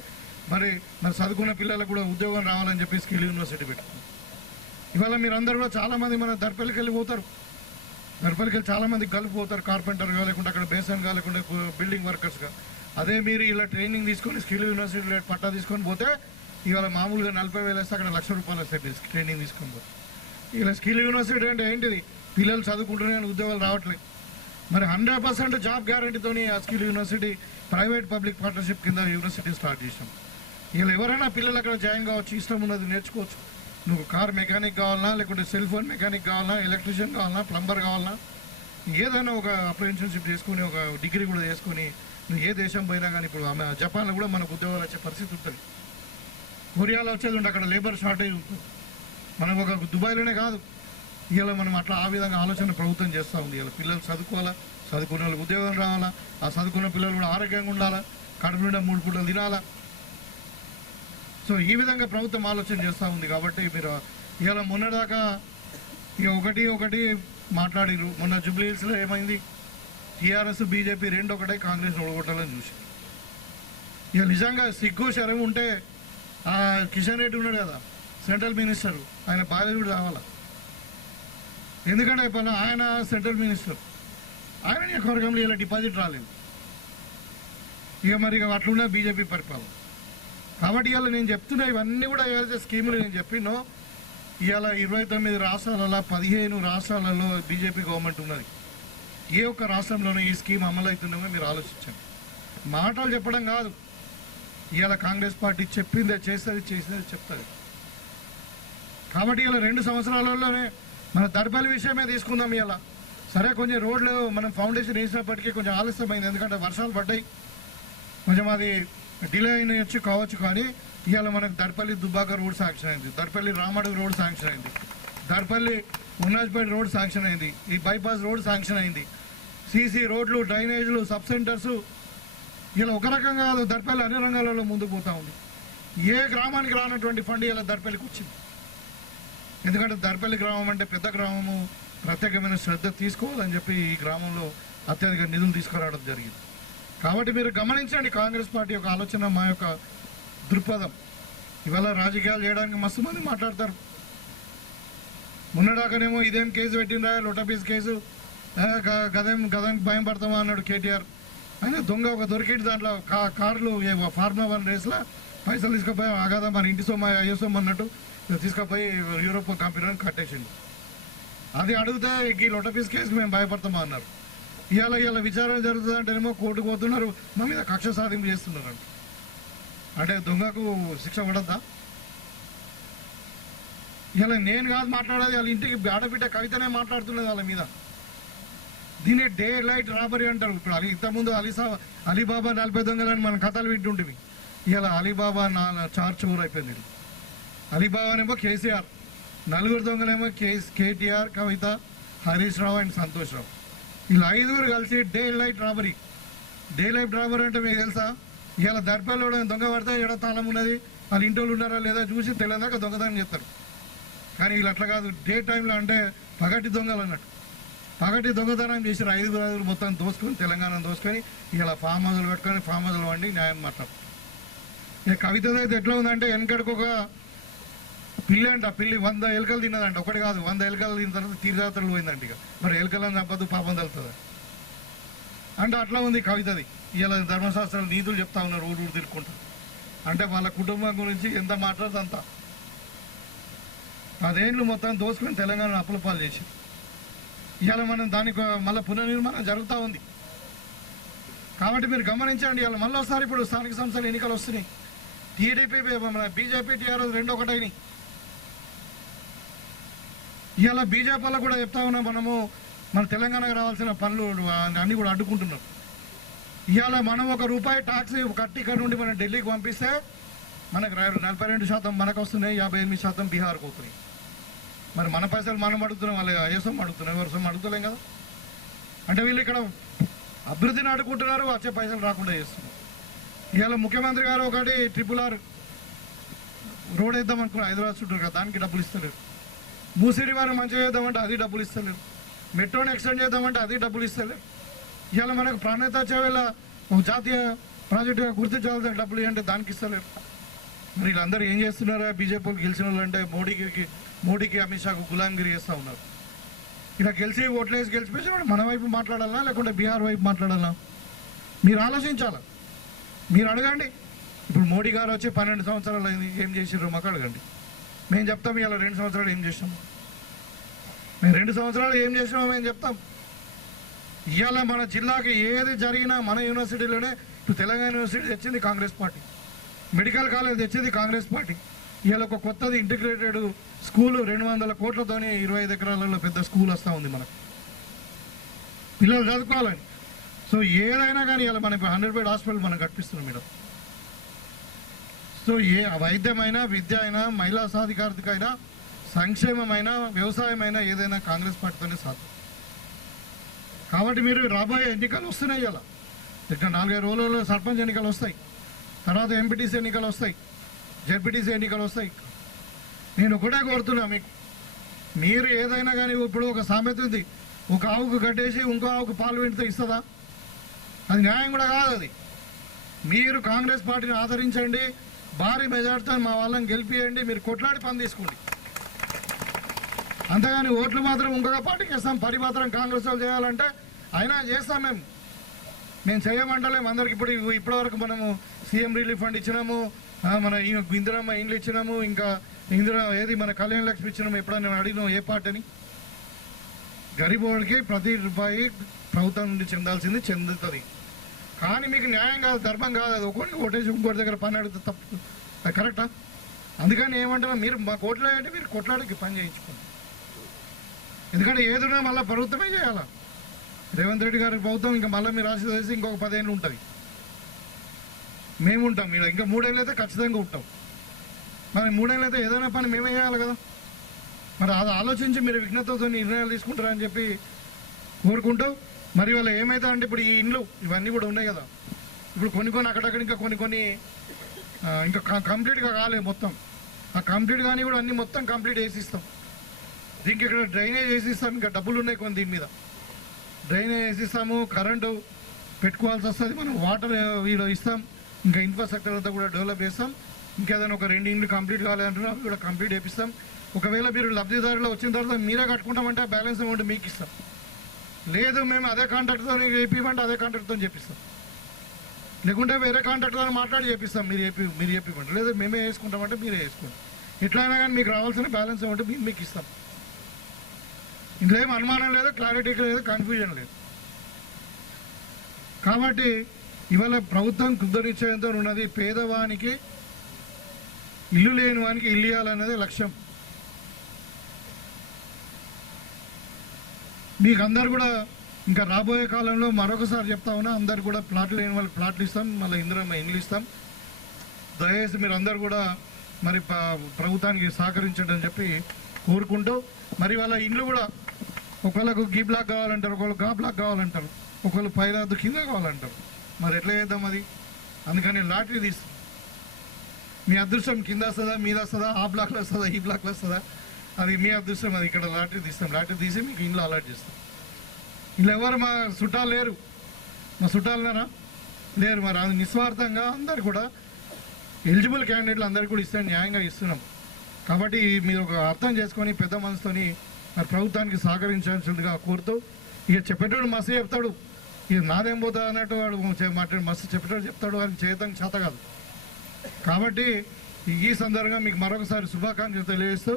మరి చదువుకున్న పిల్లలకు కూడా ఉద్యోగం రావాలని చెప్పి స్కిల్ యూనివర్సిటీ పెట్టుకుంది. ఇవాళ మీరందరూ కూడా చాలామంది మన దర్పల్లికి వెళ్ళిపోతారు, దర్పల్లికి వెళ్ళి చాలామంది కలిపిపోతారు, కార్పెంటర్గా లేకుంటే అక్కడ బేసన్గా లేకుంటే బిల్డింగ్ వర్కర్స్గా. అదే మీరు ఇలా ట్రైనింగ్ తీసుకొని స్కిల్ యూనివర్సిటీలో పట్టా తీసుకొని పోతే ఇవాళ మామూలుగా 40,000 వేస్తే అక్కడ ₹1,00,000 వస్తాయి ట్రైనింగ్ తీసుకొని పోతే. ఇలా స్కిల్ యూనివర్సిటీ అంటే ఏంటిది, పిల్లలు చదువుకుంటున్నారని ఉద్యోగాలు రావట్లేదు. మరి 100% జాబ్ గ్యారంటీతోని ఆ skill university private public partnership కింద యూనివర్సిటీ స్టార్ట్ చేసాం. ఇలా ఎవరైనా పిల్లలు అక్కడ జాయిన్ కావచ్చు, ఇష్టం ఉన్నది నేర్చుకోవచ్చు. నువ్వు కార్ మెకానిక్ కావాలన్నా, లేకుంటే సెల్ ఫోన్ మెకానిక్ కావాలన్నా, ఎలక్ట్రీషియన్ కావాలన్నా, ప్లంబర్ కావాలన్నా, ఏదైనా ఒక అప్రెంటిస్షిప్ చేసుకొని ఒక డిగ్రీ కూడా చేసుకొని నువ్వు ఏ దేశం పోయినా కానీ ఇప్పుడు ఆమె జపాన్లో కూడా మనకు ఉద్యోగాలు వచ్చే పరిస్థితి ఉంటుంది, కొరియాలో వచ్చేది ఉంటుంది, అక్కడ లేబర్ షార్టేజ్ ఉంటుంది. మనం ఒక దుబాయ్లోనే కాదు, ఇలా మనం అట్లా ఆ విధంగా ఆలోచన ప్రభుత్వం చేస్తూ ఉంది. ఇలా పిల్లలు చదువుకోవాలా, చదువుకునే వాళ్ళకి ఉద్యోగం రావాలా, ఆ చదువుకున్న పిల్లలు కూడా ఆరోగ్యంగా ఉండాలా, కడుపు నిండా 3 పూటలు తినాలా. సో ఈ విధంగా ప్రభుత్వం ఆలోచన చేస్తూ ఉంది. కాబట్టి మీరు ఇలా మొన్నదాకా ఇక ఒకటి మాట్లాడిరు. మొన్న జూబ్లీ హిల్స్లో ఏమైంది, టీఆర్ఎస్ బీజేపీ 2 ఒకటే కాంగ్రెస్ ఓడగొట్టాలని చూసి. ఇక నిజంగా సిగ్గు శరం ఉంటే ఆ కిషన్ రెడ్డి ఉన్నాడు కదా సెంట్రల్ మినిస్టర్, ఆయన భార్య కూడా రావాలా. ఎందుకంటే ఇప్పుడు ఆయన సెంట్రల్ మినిస్టర్, ఆయన నియోజకవర్గంలో ఇలా డిపాజిట్ రాలేదు. ఇక మరి అట్లున్నా బీజేపీ పరిపాలన. కాబట్టి ఇవాళ నేను చెప్తున్నా ఇవన్నీ కూడా ఏదైతే స్కీములు నేను చెప్పినో, ఇవాళ 29 రాష్ట్రాలలో 15 రాష్ట్రాలలో బీజేపీ గవర్నమెంట్ ఉన్నది. ఏ ఒక్క రాష్ట్రంలోనూ ఈ స్కీమ్ అమలు అవుతుందో మీరు ఆలోచించండి. మాటలు చెప్పడం కాదు, ఇవాళ కాంగ్రెస్ పార్టీ చెప్పిందే చేసేది చెప్తుంది. కాబట్టి ఇలా 2 సంవత్సరాలలోనే మన దర్పల్లి విషయమే తీసుకుందాం. ఇవాళ సరే కొంచెం రోడ్లు మనం ఫౌండేషన్ వేసినప్పటికీ కొంచెం ఆలస్యమైంది, ఎందుకంటే వర్షాలు పడ్డాయి, కొంచెం అది డిలే అయినచ్చు కావచ్చు. కానీ ఇవాళ మనకు దర్పల్లి దుబ్బాక రోడ్ శాంక్షన్ అయింది, దర్పల్లి రామడుగు రోడ్ శాంక్షన్ అయింది, దర్పల్లి ఉన్నాజ్పేట రోడ్ శాంక్షన్ అయింది, ఈ బైపాస్ రోడ్ శాంక్షన్ అయింది, సీసీ రోడ్లు, డ్రైనేజ్లు, సబ్ సెంటర్సు. ఇలా ఒక రకంగా కాదు, దర్పల్లి అన్ని రంగాలలో ముందుకు పోతూ ఉంది. ఏ గ్రామానికి రానటువంటి ఫండ్ ఇలా దర్పల్లికి వచ్చింది. ఎందుకంటే దర్పల్లి గ్రామం అంటే పెద్ద గ్రామము, ప్రత్యేకమైన శ్రద్ధ తీసుకోవాలని చెప్పి ఈ గ్రామంలో అత్యధిక నిధులు తీసుకురావడం జరిగింది. కాబట్టి మీరు గమనించండి కాంగ్రెస్ పార్టీ యొక్క ఆలోచన, మా యొక్క దృక్పథం. ఇవాళ రాజకీయాలు చేయడానికి మస్తు మంది మాట్లాడతారు. మొన్నడాకనేమో ఇదేం కేసు పెట్టిండ్రా, లొటపీస్ కేసు, గదేం భయం పడతామా అన్నాడు కేటీఆర్. ఆయన దొంగ ఒక దొరికింది, దాంట్లో కార్లు ఫార్మా 1 రేస్లో పైసలు తీసుకుపోయి ఆగాదా మన ఇంటి సొమ్మ అయ్యే సొమ్ము అన్నట్టు తీసుకుపోయి యూరోప్ కంపెనీని కట్టేసిండు. అది అడిగితే ఈ లొటపీస్ కేసు మేము భయపడతామా అన్నారు. ఇవాళ విచారణ జరుగుతుందంటేనేమో కోర్టుకు పోతున్నారు, మా మీద కక్ష సాధింపు చేస్తున్నారు. అంటే దొంగకు శిక్ష పడద్దా? ఇలా నేను కాదు మాట్లాడేది, వాళ్ళ ఇంటికి ఆడబిడ్డ కవితనే మాట్లాడుతున్నది వాళ్ళ మీద. దీన్ని డే లైట్ రాబరీ అంటారు. ఇప్పుడు ఇంతకుముందు అలీబాబా 40 దొంగలని మనం కథలు వింటుంటివి. ఇలా అలీబాబా 4 చోరు అయిపోయింది. అలీబాబానేమో కేసీఆర్, 4 దొంగలేమో కేటీఆర్, కవిత, హరీష్ రావు అండ్ సంతోష్ రావు. ఇలా 5 కలిసి day light robbery. Day light robbery అంటే మీకు తెలుసా, ఇలా దర్పల్లో దొంగ పడితే ఎడ తాళం ఉన్నది, వాళ్ళ ఇంటోళ్ళు ఉన్నారా లేదా చూసి తెలియదాకా దొంగతనం చేస్తారు. కానీ వీళ్ళు అట్లా కాదు, డే టైంలో అంటే పగటి దొంగలు అన్నట్టు పగటి దొంగతనం చేసారు. 5 మొత్తం దోసుకొని తెలంగాణ దోసుకొని ఇలా ఫామ్ హౌజులు పెట్టుకొని ఫామ్ హౌజులు వండి న్యాయం మాట్లాడు. ఇక కవిత అయితే ఎట్లా ఉందంటే, వెనకడికి ఒక పిల్లి అంట, పిల్లి 100 ఎలుకలు తిన్నదంట. ఒకటి కాదు, 100 ఎలుకలు తిన్న తర్వాత తీర్థయాత్రలు పోయిందంట. ఇక మరి ఎలుకలను చంపదు, పాపం తలుతుంది అంటే అట్లా ఉంది కవితది. ఇలా ధర్మశాస్త్రాలు నీతులు చెప్తా ఉన్నారు, ఊరు తిరుక్కుంటారు. అంటే వాళ్ళ కుటుంబం గురించి ఎంత మాట్లాడుతుంది అంత. 10 ఏళ్ళు మొత్తం దోసుకొని తెలంగాణ అప్పుల పాలు చేసి ఇవాళ మనం దానికి మళ్ళీ పునర్నిర్మాణం జరుగుతూ ఉంది. కాబట్టి మీరు గమనించండి, ఇవాళ మళ్ళీ ఒకసారి ఇప్పుడు స్థానిక సంస్థల ఎన్నికలు వస్తున్నాయి. టీడీపీ మన బీజేపీ టీఆర్ఎస్ రెండు ఒకటైనాయి. ఇవాళ బీజేపీ వాళ్ళకు కూడా చెప్తా ఉన్నాం, మనము మన తెలంగాణకు రావాల్సిన పనులు అన్నీ కూడా అడ్డుకుంటున్నాం. ఇవాళ మనం ₹1 ట్యాక్స్ కట్టి ఇక్కడ నుండి మనం ఢిల్లీకి పంపిస్తే మనకు 42% మనకు వస్తున్నాయి, 58% బీహార్కి అవుతున్నాయి. మరి మన పైసలు మనం అడుగుతున్నాం, వాళ్ళు అయ్యసం అడుగుతున్నాం, ఎవరిసం అడుగుతలేం కదా. అంటే వీళ్ళు ఇక్కడ అభివృద్ధిని అడుగుకుంటున్నారు, వచ్చే పైసలు రాకుండా చేస్తున్నారు. ఇవాళ ముఖ్యమంత్రి గారు ఒకటి RRR రోడ్ వేద్దాం అనుకున్నారు హైదరాబాద్ చుట్టూ కదా, దానికి డబ్బులు ఇస్తలేరు. మూసిరి వారు మంచిగా చేద్దామంటే అది డబ్బులు ఇస్తలేరు. మెట్రోని ఎక్స్టెండ్ చేద్దామంటే అది డబ్బులు ఇస్తలేరు. ఇవాళ మనకు ప్రాణేత చేవేళ జాతీయ ప్రాజెక్టుగా గుర్తించాల్సిన డబ్బులు అంటే దానికి ఇస్తలేరు. మరి వీళ్ళందరూ ఏం చేస్తున్నారా? బీజేపీలు గెలిచిన వాళ్ళు అంటే మోడీకి అమిత్ షాకు గులాంగిరి చేస్తూ ఉన్నారు. ఇలా గెలిచి ఓట్లేసి గెలిచిపోయిన మన వైపు మాట్లాడాలా లేకుంటే బీహార్ వైపు మాట్లాడాలా? మీరు ఆలోచించాలా, మీరు అడగండి. ఇప్పుడు మోడీ గారు వచ్చి 12 సంవత్సరాలు అయింది, ఏం చేసిర్రు మాకు అడగండి. మేము చెప్తాం ఇలా 2 సంవత్సరాలు ఏం చేసినాము, మేము 2 సంవత్సరాలు ఏం చేసినామో మేము చెప్తాం. ఇవాళ మన జిల్లాకి ఏది జరిగినా మన యూనివర్సిటీలోనే, ఇప్పుడు తెలంగాణ యూనివర్సిటీ తెచ్చింది కాంగ్రెస్ పార్టీ, మెడికల్ కాలేజ్ తెచ్చింది కాంగ్రెస్ పార్టీ. ఇవాళ ఒక కొత్తది ఇంటిగ్రేటెడ్ స్కూలు 200 కోట్లతోని 25 ఎకరాలలో పెద్ద స్కూల్ వస్తూ ఉంది మనకు, పిల్లలు చదువుకోవాలని. సో ఏదైనా కానీ ఇలా మనకి 100 బెడ్ హాస్పిటల్ మనం కట్టిస్తున్నాం మేడం. సో ఏ వైద్యమైనా, విద్య అయినా, మహిళా సాధికారిత అయినా, సంక్షేమమైనా, వ్యవసాయమైనా ఏదైనా కాంగ్రెస్ పార్టీతోనే సాధ్యం. కాబట్టి మీరు రాబోయే ఎన్నికలు వస్తున్నాయి. ఇలా ఇక్కడ 4-5 రోజులలో సర్పంచ్ ఎన్నికలు వస్తాయి, తర్వాత ఎంపీటీసీ ఎన్నికలు వస్తాయి, జెడ్పీటీసీ ఎన్నికలు వస్తాయి. నేను ఒకటే కోరుతున్నా మీకు, మీరు ఏదైనా కానీ, ఇప్పుడు ఒక సామెత ఉంది, ఒక ఆవుకు గడ్డేసి ఇంకో ఆవుకు పాలు వెండితే ఇస్తుందా? అది న్యాయం కూడా కాదు. అది మీరు కాంగ్రెస్ పార్టీని ఆదరించండి, భారీ మెజార్టీతో మా వాళ్ళని గెలిపియండి, మీరు కొట్లాడి పని తీసుకోండి. అంతేగాని ఓట్లు మాత్రం ఇంకొక పార్టీకి ఇస్తాం, పని మాత్రం కాంగ్రెస్ వాళ్ళు చేయాలంటే అయినా చేస్తాం. మేము చేయమంటలేము అందరికి. ఇప్పటివరకు మనము సీఎం రిలీఫ్ ఫండ్ ఇచ్చినాము, మన ఇందిరమ్మ ఇండ్లు ఇచ్చినాము, ఇంకా ఏది మన కళ్యాణ లక్ష్మి ఇచ్చినాము. ఎప్పుడైనా అడిగినాం ఏ పార్టీని? గరీబ్ వాళ్ళకి ప్రతి రూపాయి ప్రభుత్వం నుండి చెందాల్సింది చెందుతుంది. కానీ మీకు న్యాయం కాదు, ధర్మం కాదు. అది ఒకరికి ఓటేసి ఇంకోటి దగ్గర పని అడిగితే తప్పు, అది కరెక్టా? అందుకని ఏమంటారా, మీరు మాకు ఓట్లు అంటే మీరు కొట్లాడికి పని చేయించుకోండి. ఎందుకంటే ఏదున్నా మళ్ళీ ప్రభుత్వమే చేయాలా. రేవంత్ రెడ్డి గారి ప్రభుత్వం ఇంకా మళ్ళీ మీరు రాసి చేసి ఇంకొక 10 ఏళ్ళు ఉంటుంది. మేము ఉంటాం ఇక్కడ ఇంకా 3 ఏళ్ళు అయితే ఖచ్చితంగా ఉంటాం. మరి 3 ఏళ్ళు అయితే ఏదైనా పని మేమే చేయాలి కదా. మరి అది ఆలోచించి మీరు విఘ్నతతో నిర్ణయాలు తీసుకుంటారని చెప్పి కోరుకుంటూ, మరి వాళ్ళ ఏమైతే అంటే ఇప్పుడు ఈ ఇండ్లు ఇవన్నీ కూడా ఉన్నాయి కదా, ఇప్పుడు కొన్ని అక్కడక్కడ ఇంకా కొన్ని ఇంకా కంప్లీట్గా కాలేదు మొత్తం. ఆ కంప్లీట్ కానీ కూడా అన్నీ మొత్తం కంప్లీట్ వేసిస్తాం. దీనికి ఇక్కడ డ్రైనేజ్ వేసిస్తాం, ఇంకా డబ్బులు ఉన్నాయి కొన్ని దీని మీద. డ్రైనేజ్ వేసిస్తాము, కరెంటు పెట్టుకోవాల్సి వస్తుంది, మనం వాటర్ వీళ్ళు ఇస్తాం, ఇంకా ఇన్ఫ్రాస్ట్రక్చర్ అంతా కూడా డెవలప్ చేస్తాం. ఇంకేదైనా ఒక 2 ఇండ్లు కంప్లీట్ కాలేదంటున్నా అవి కూడా కంప్లీట్ చేపిస్తాం. ఒకవేళ మీరు లబ్ధిదారులు వచ్చిన తర్వాత మీరే కట్టుకుంటామంటే ఆ బ్యాలెన్స్ అమౌంట్ మీకు ఇస్తాం. లేదు మేము అదే కాంట్రాక్ట్తో చేపిమంటే అదే కాంట్రాక్ట్తో చేపిస్తాం, లేకుంటే వేరే కాంట్రాక్ట్తో మాట్లాడి చేపిస్తాం. మీరు చెప్పిమంటే, లేదా మేమే వేసుకుంటామంటే మీరే వేసుకోండి. ఎట్లయినా కానీ మీకు రావాల్సిన బ్యాలెన్స్ అమౌంట్ మీకు ఇస్తాం. ఇందులో ఏం అనుమానం లేదు, క్లారిటీ లేదు, కన్ఫ్యూజన్ లేదు. కాబట్టి ఇవాళ ప్రభుత్వం కృతనిశ్చయంతో ఉన్నది, పేదవానికి ఇల్లు లేని వానికి ఇల్లు ఇవ్వాలన్నదే లక్ష్యం. మీకు అందరు కూడా ఇంకా రాబోయే కాలంలో మరొకసారి చెప్తా ఉన్నా, అందరు కూడా ప్లాట్లు లేని వాళ్ళకి ప్లాట్లు ఇస్తాం, మళ్ళీ ఇందిరమ్మ ఇండ్లు ఇస్తాం. దయచేసి మీరు అందరు కూడా మరి ప్రభుత్వానికి సహకరించండి అని చెప్పి కోరుకుంటూ, మరి వాళ్ళ ఇండ్లు కూడా ఒకళ్ళకు గీ బ్లాక్ కావాలంటారు, ఒకళ్ళు గా బ్లాక్ కావాలంటారు, ఒకళ్ళు పైరాదు కింద కావాలంటారు. మరి ఎట్లా చేద్దాం అది? అందుకని లాటరీ తీస్తాం. మీ అదృష్టం కింద వస్తుందా, మీద వస్తుందా, ఆ బ్లాక్లో వస్తుందా, ఈ బ్లాక్లో వస్తుందా, అది మీ అదృష్టం. అది ఇక్కడ లాటరీ తీస్తాం, లాటరీ తీసి మీకు ఇంట్లో అలాట్ చేస్తాం. వీళ్ళు ఎవరు మా చుట్టాలు లేరు, మా చుట్టాలున్నారా లేరు. మరి అది నిస్వార్థంగా అందరు కూడా ఎలిజిబుల్ క్యాండిడేట్లు అందరికీ కూడా ఇస్తాం, న్యాయంగా ఇస్తున్నాం. కాబట్టి మీరు ఒక అర్థం చేసుకొని పెద్ద మనసుతోని మరి ప్రభుత్వానికి సహకరించాల్సిందిగా కోరుతూ, ఇక చెప్పేటోడు మస్తు చెప్తాడు, ఇక నాదేం పోతా అన్నట్టు వాడు మాట్లాడి మస్తు చెప్పేటోడు చెప్తాడు, అని చేయడం చేత కాదు. కాబట్టి ఈ సందర్భంగా మీకు మరొకసారి శుభాకాంక్షలు తెలియజేస్తూ,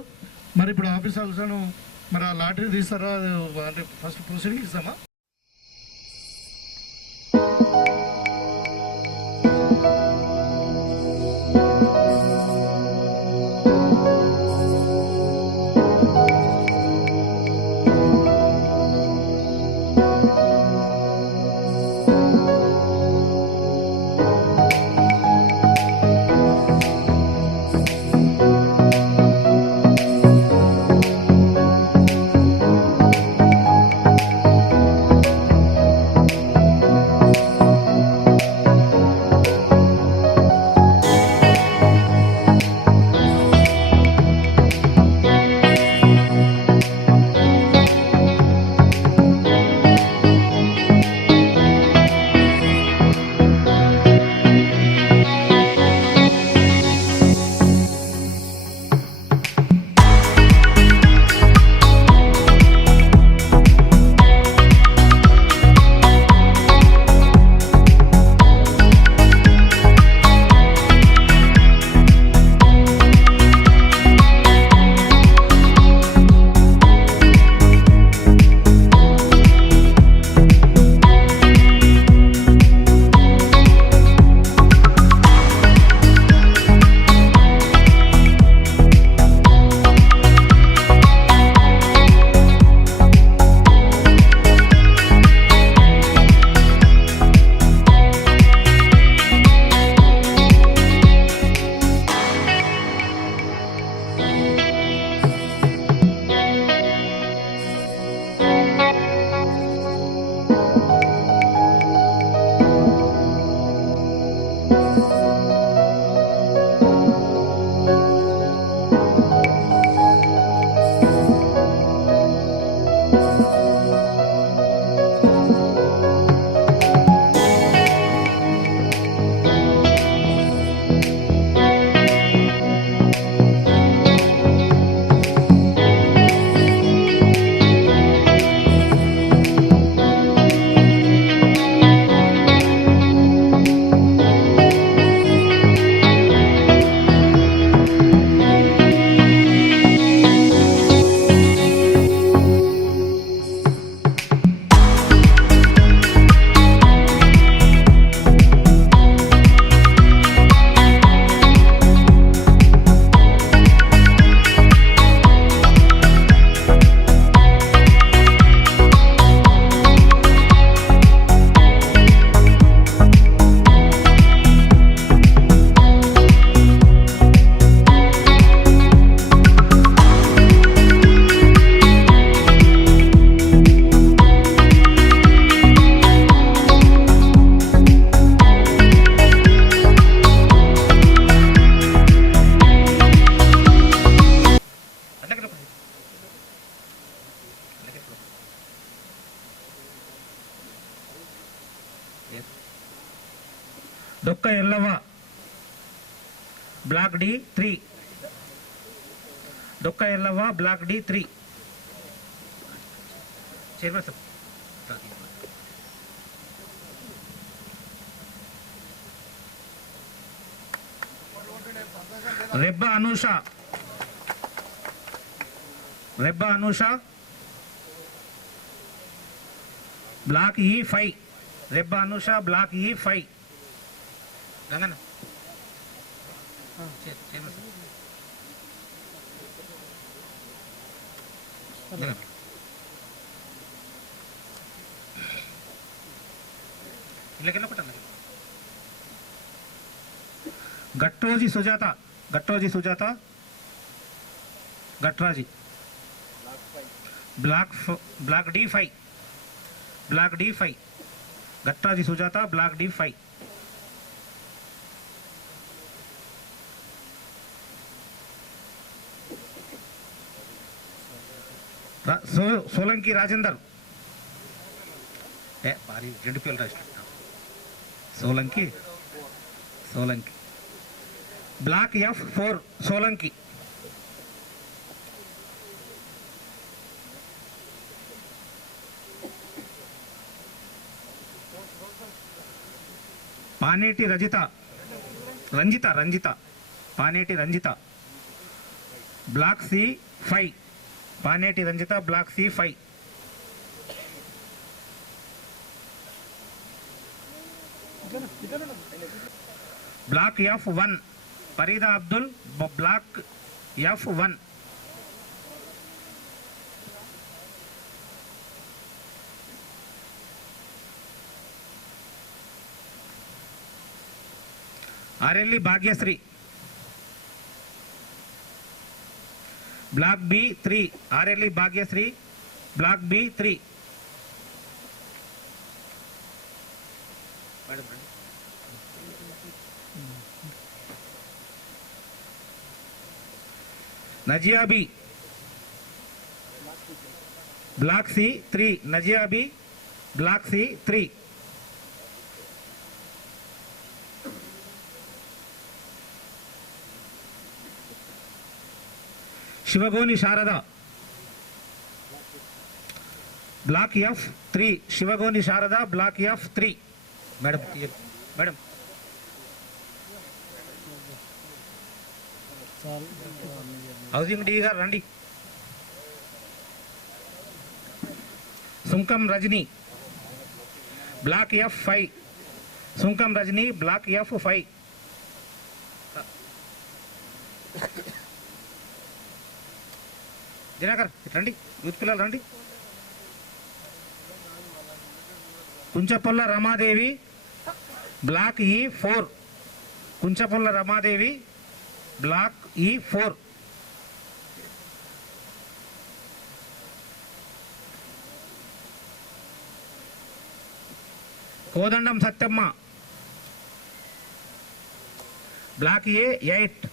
మరి ఇప్పుడు ఆఫీసర్లను మరి ఆ లాటరీ తీస్తారా అంటే ఫస్ట్ ప్రొసీడింగ్ ఇస్తామా? డొక్క Yellavva block D3, Dokka Yellavva block D3. Chairman sir. Rebba Anusha block E5, Rebba Anusha block E5. Gangana Gatroji Sujatha Gatraji block D5, Gatraji Sujatha block D5. Solanki Rajender భారీ 2 పేర్లు రాసిన Solanki block F4 Solanki. Paneti Ranjitha Paneti Ranjitha block C5, Paneti Ranjitha block C5. Block F1 Farida Abdul block F1. Arelli Bhagyashri block B3, Arelli Bhagyashri block B3. Naziabi block C3, Naziabi block C3. Shivagoni Sharada block F3, Shivagoni Sharada block F3. Madam housing D గారు రండి. సుంకం Rajani black F5, సుంకం Rajani black F5. Dinakar రండి, youth పిల్లలు రండి. Kunchapolla Ramadevi block E4, Kunchapolla Ramadevi block E4. Kodandam Satyamma block A8,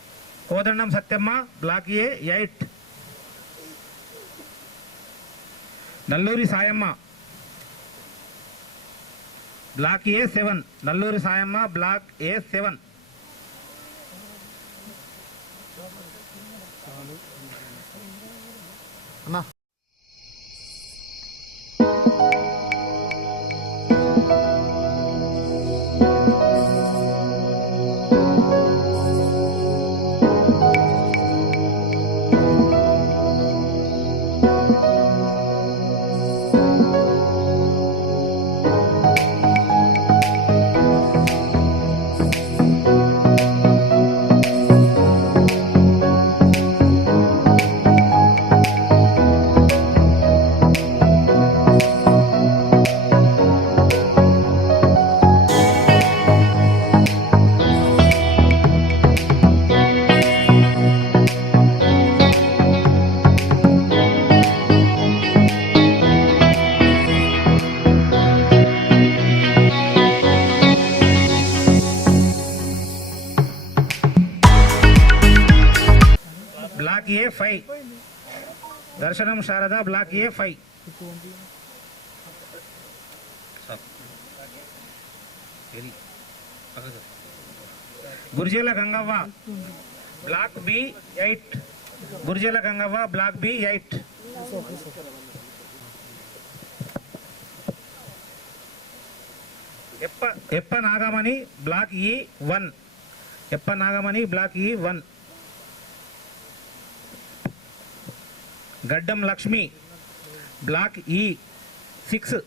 Kodandam Satyamma block A8. Nalluri Sayamma block A7, Nalluri Sayamma block A7. Block A5, Darshanam Sharada block A5. Gurjeela Gangavva block B8, Gurjeela Gangavva block B8. Eppa Nagamani block E1, ఎప్ప Nagamani block E1. Gaddam Lakshmi block E6.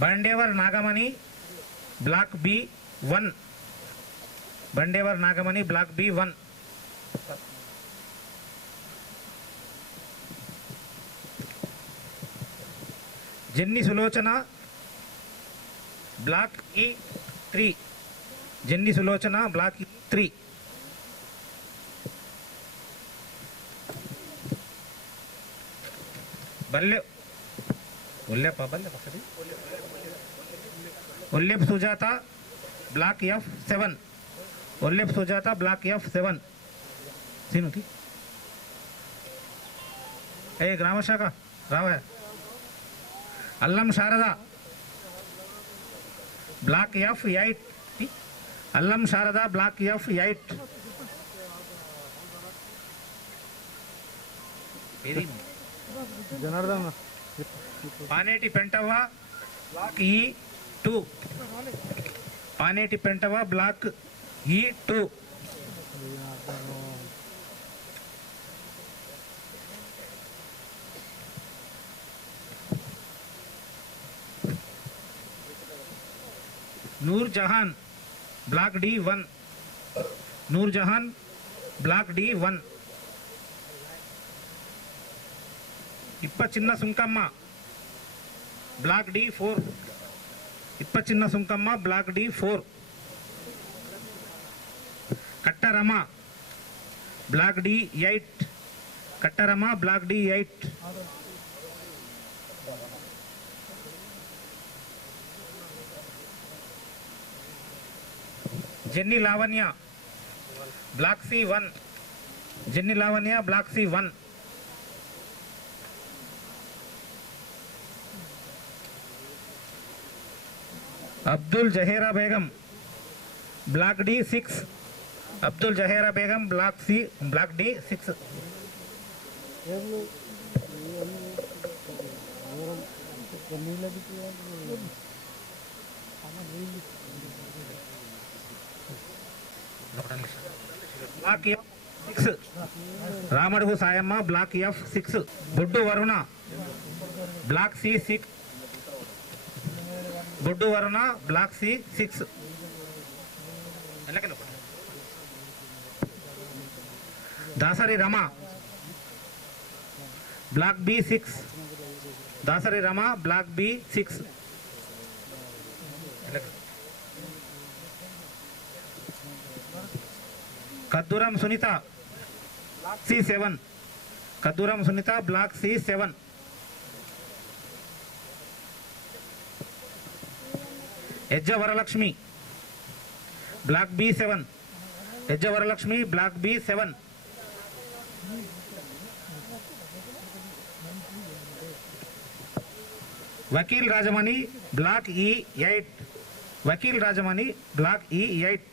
Bandewar Nagamani block B1, Bandewar Nagamani block B1. Jenni Sulochana block E3, Jenni Sulochana block E3. Balle Ollep Sujatha block F7, Ollep Sujatha block F7. సీనుకి ఏ గ్రామశాఖ రావా. Allam Sharada block F8, Allam Sharada block F8. Paneti Pentavva block E2, Paneti Pentavva block E2. Noor Jahan block D1, Noor Jahan block D1. Ippa Chinna Sunkamma block D4, Ippa Chinna Sunkamma block D4. కట్టరమ block D8, Kattarama block D8. Jenni Lavanya block C1, Jenni Lavanya block C1. Abdul Zahera Begum block D6, Abdul Zahera Begum block D6. Block F6 Ramadugu Sayamma block F6. Boddu Varuna block C6, Boddu Varuna block C6. Dasari Rama block B6, Dasari Rama block B6. Kadduram Sunitha block C7, Kadduram Sunitha block C7. Ejja Varalakshmi block B7, Ejja Varalakshmi block B7. Vakil Rajamani block E8, Vakil Rajamani block E8.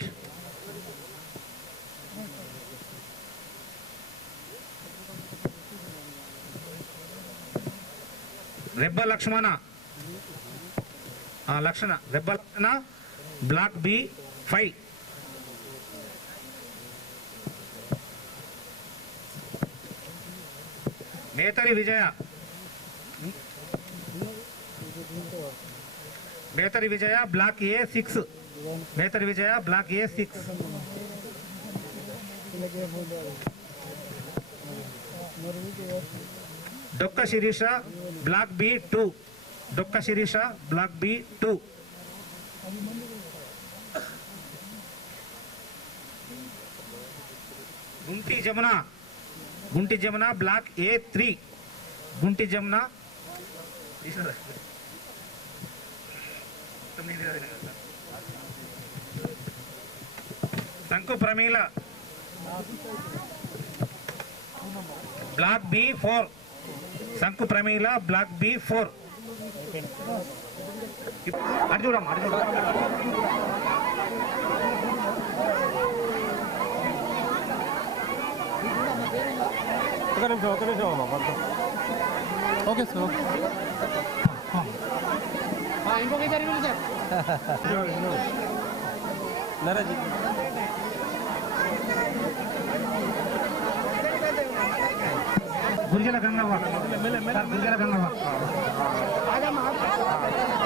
రెబ్బ Lakshmana Rebba Lakshana block B5. Metari Vijaya block A6, Metari Vijaya block A6. Dokka Shirisha block B2, Dokka Shirisha block B2. Gunti Jamuna block A3, Gunti Jamuna. Shanku Pramila black B4, శంకు Pramila black B4. అటు చూడమ్మా, అటు చూడ. Okay sir. ఇంకొక ఇద్దరు sir. నరాజీ Gurazala Gangavva, Gurazala Gangavva.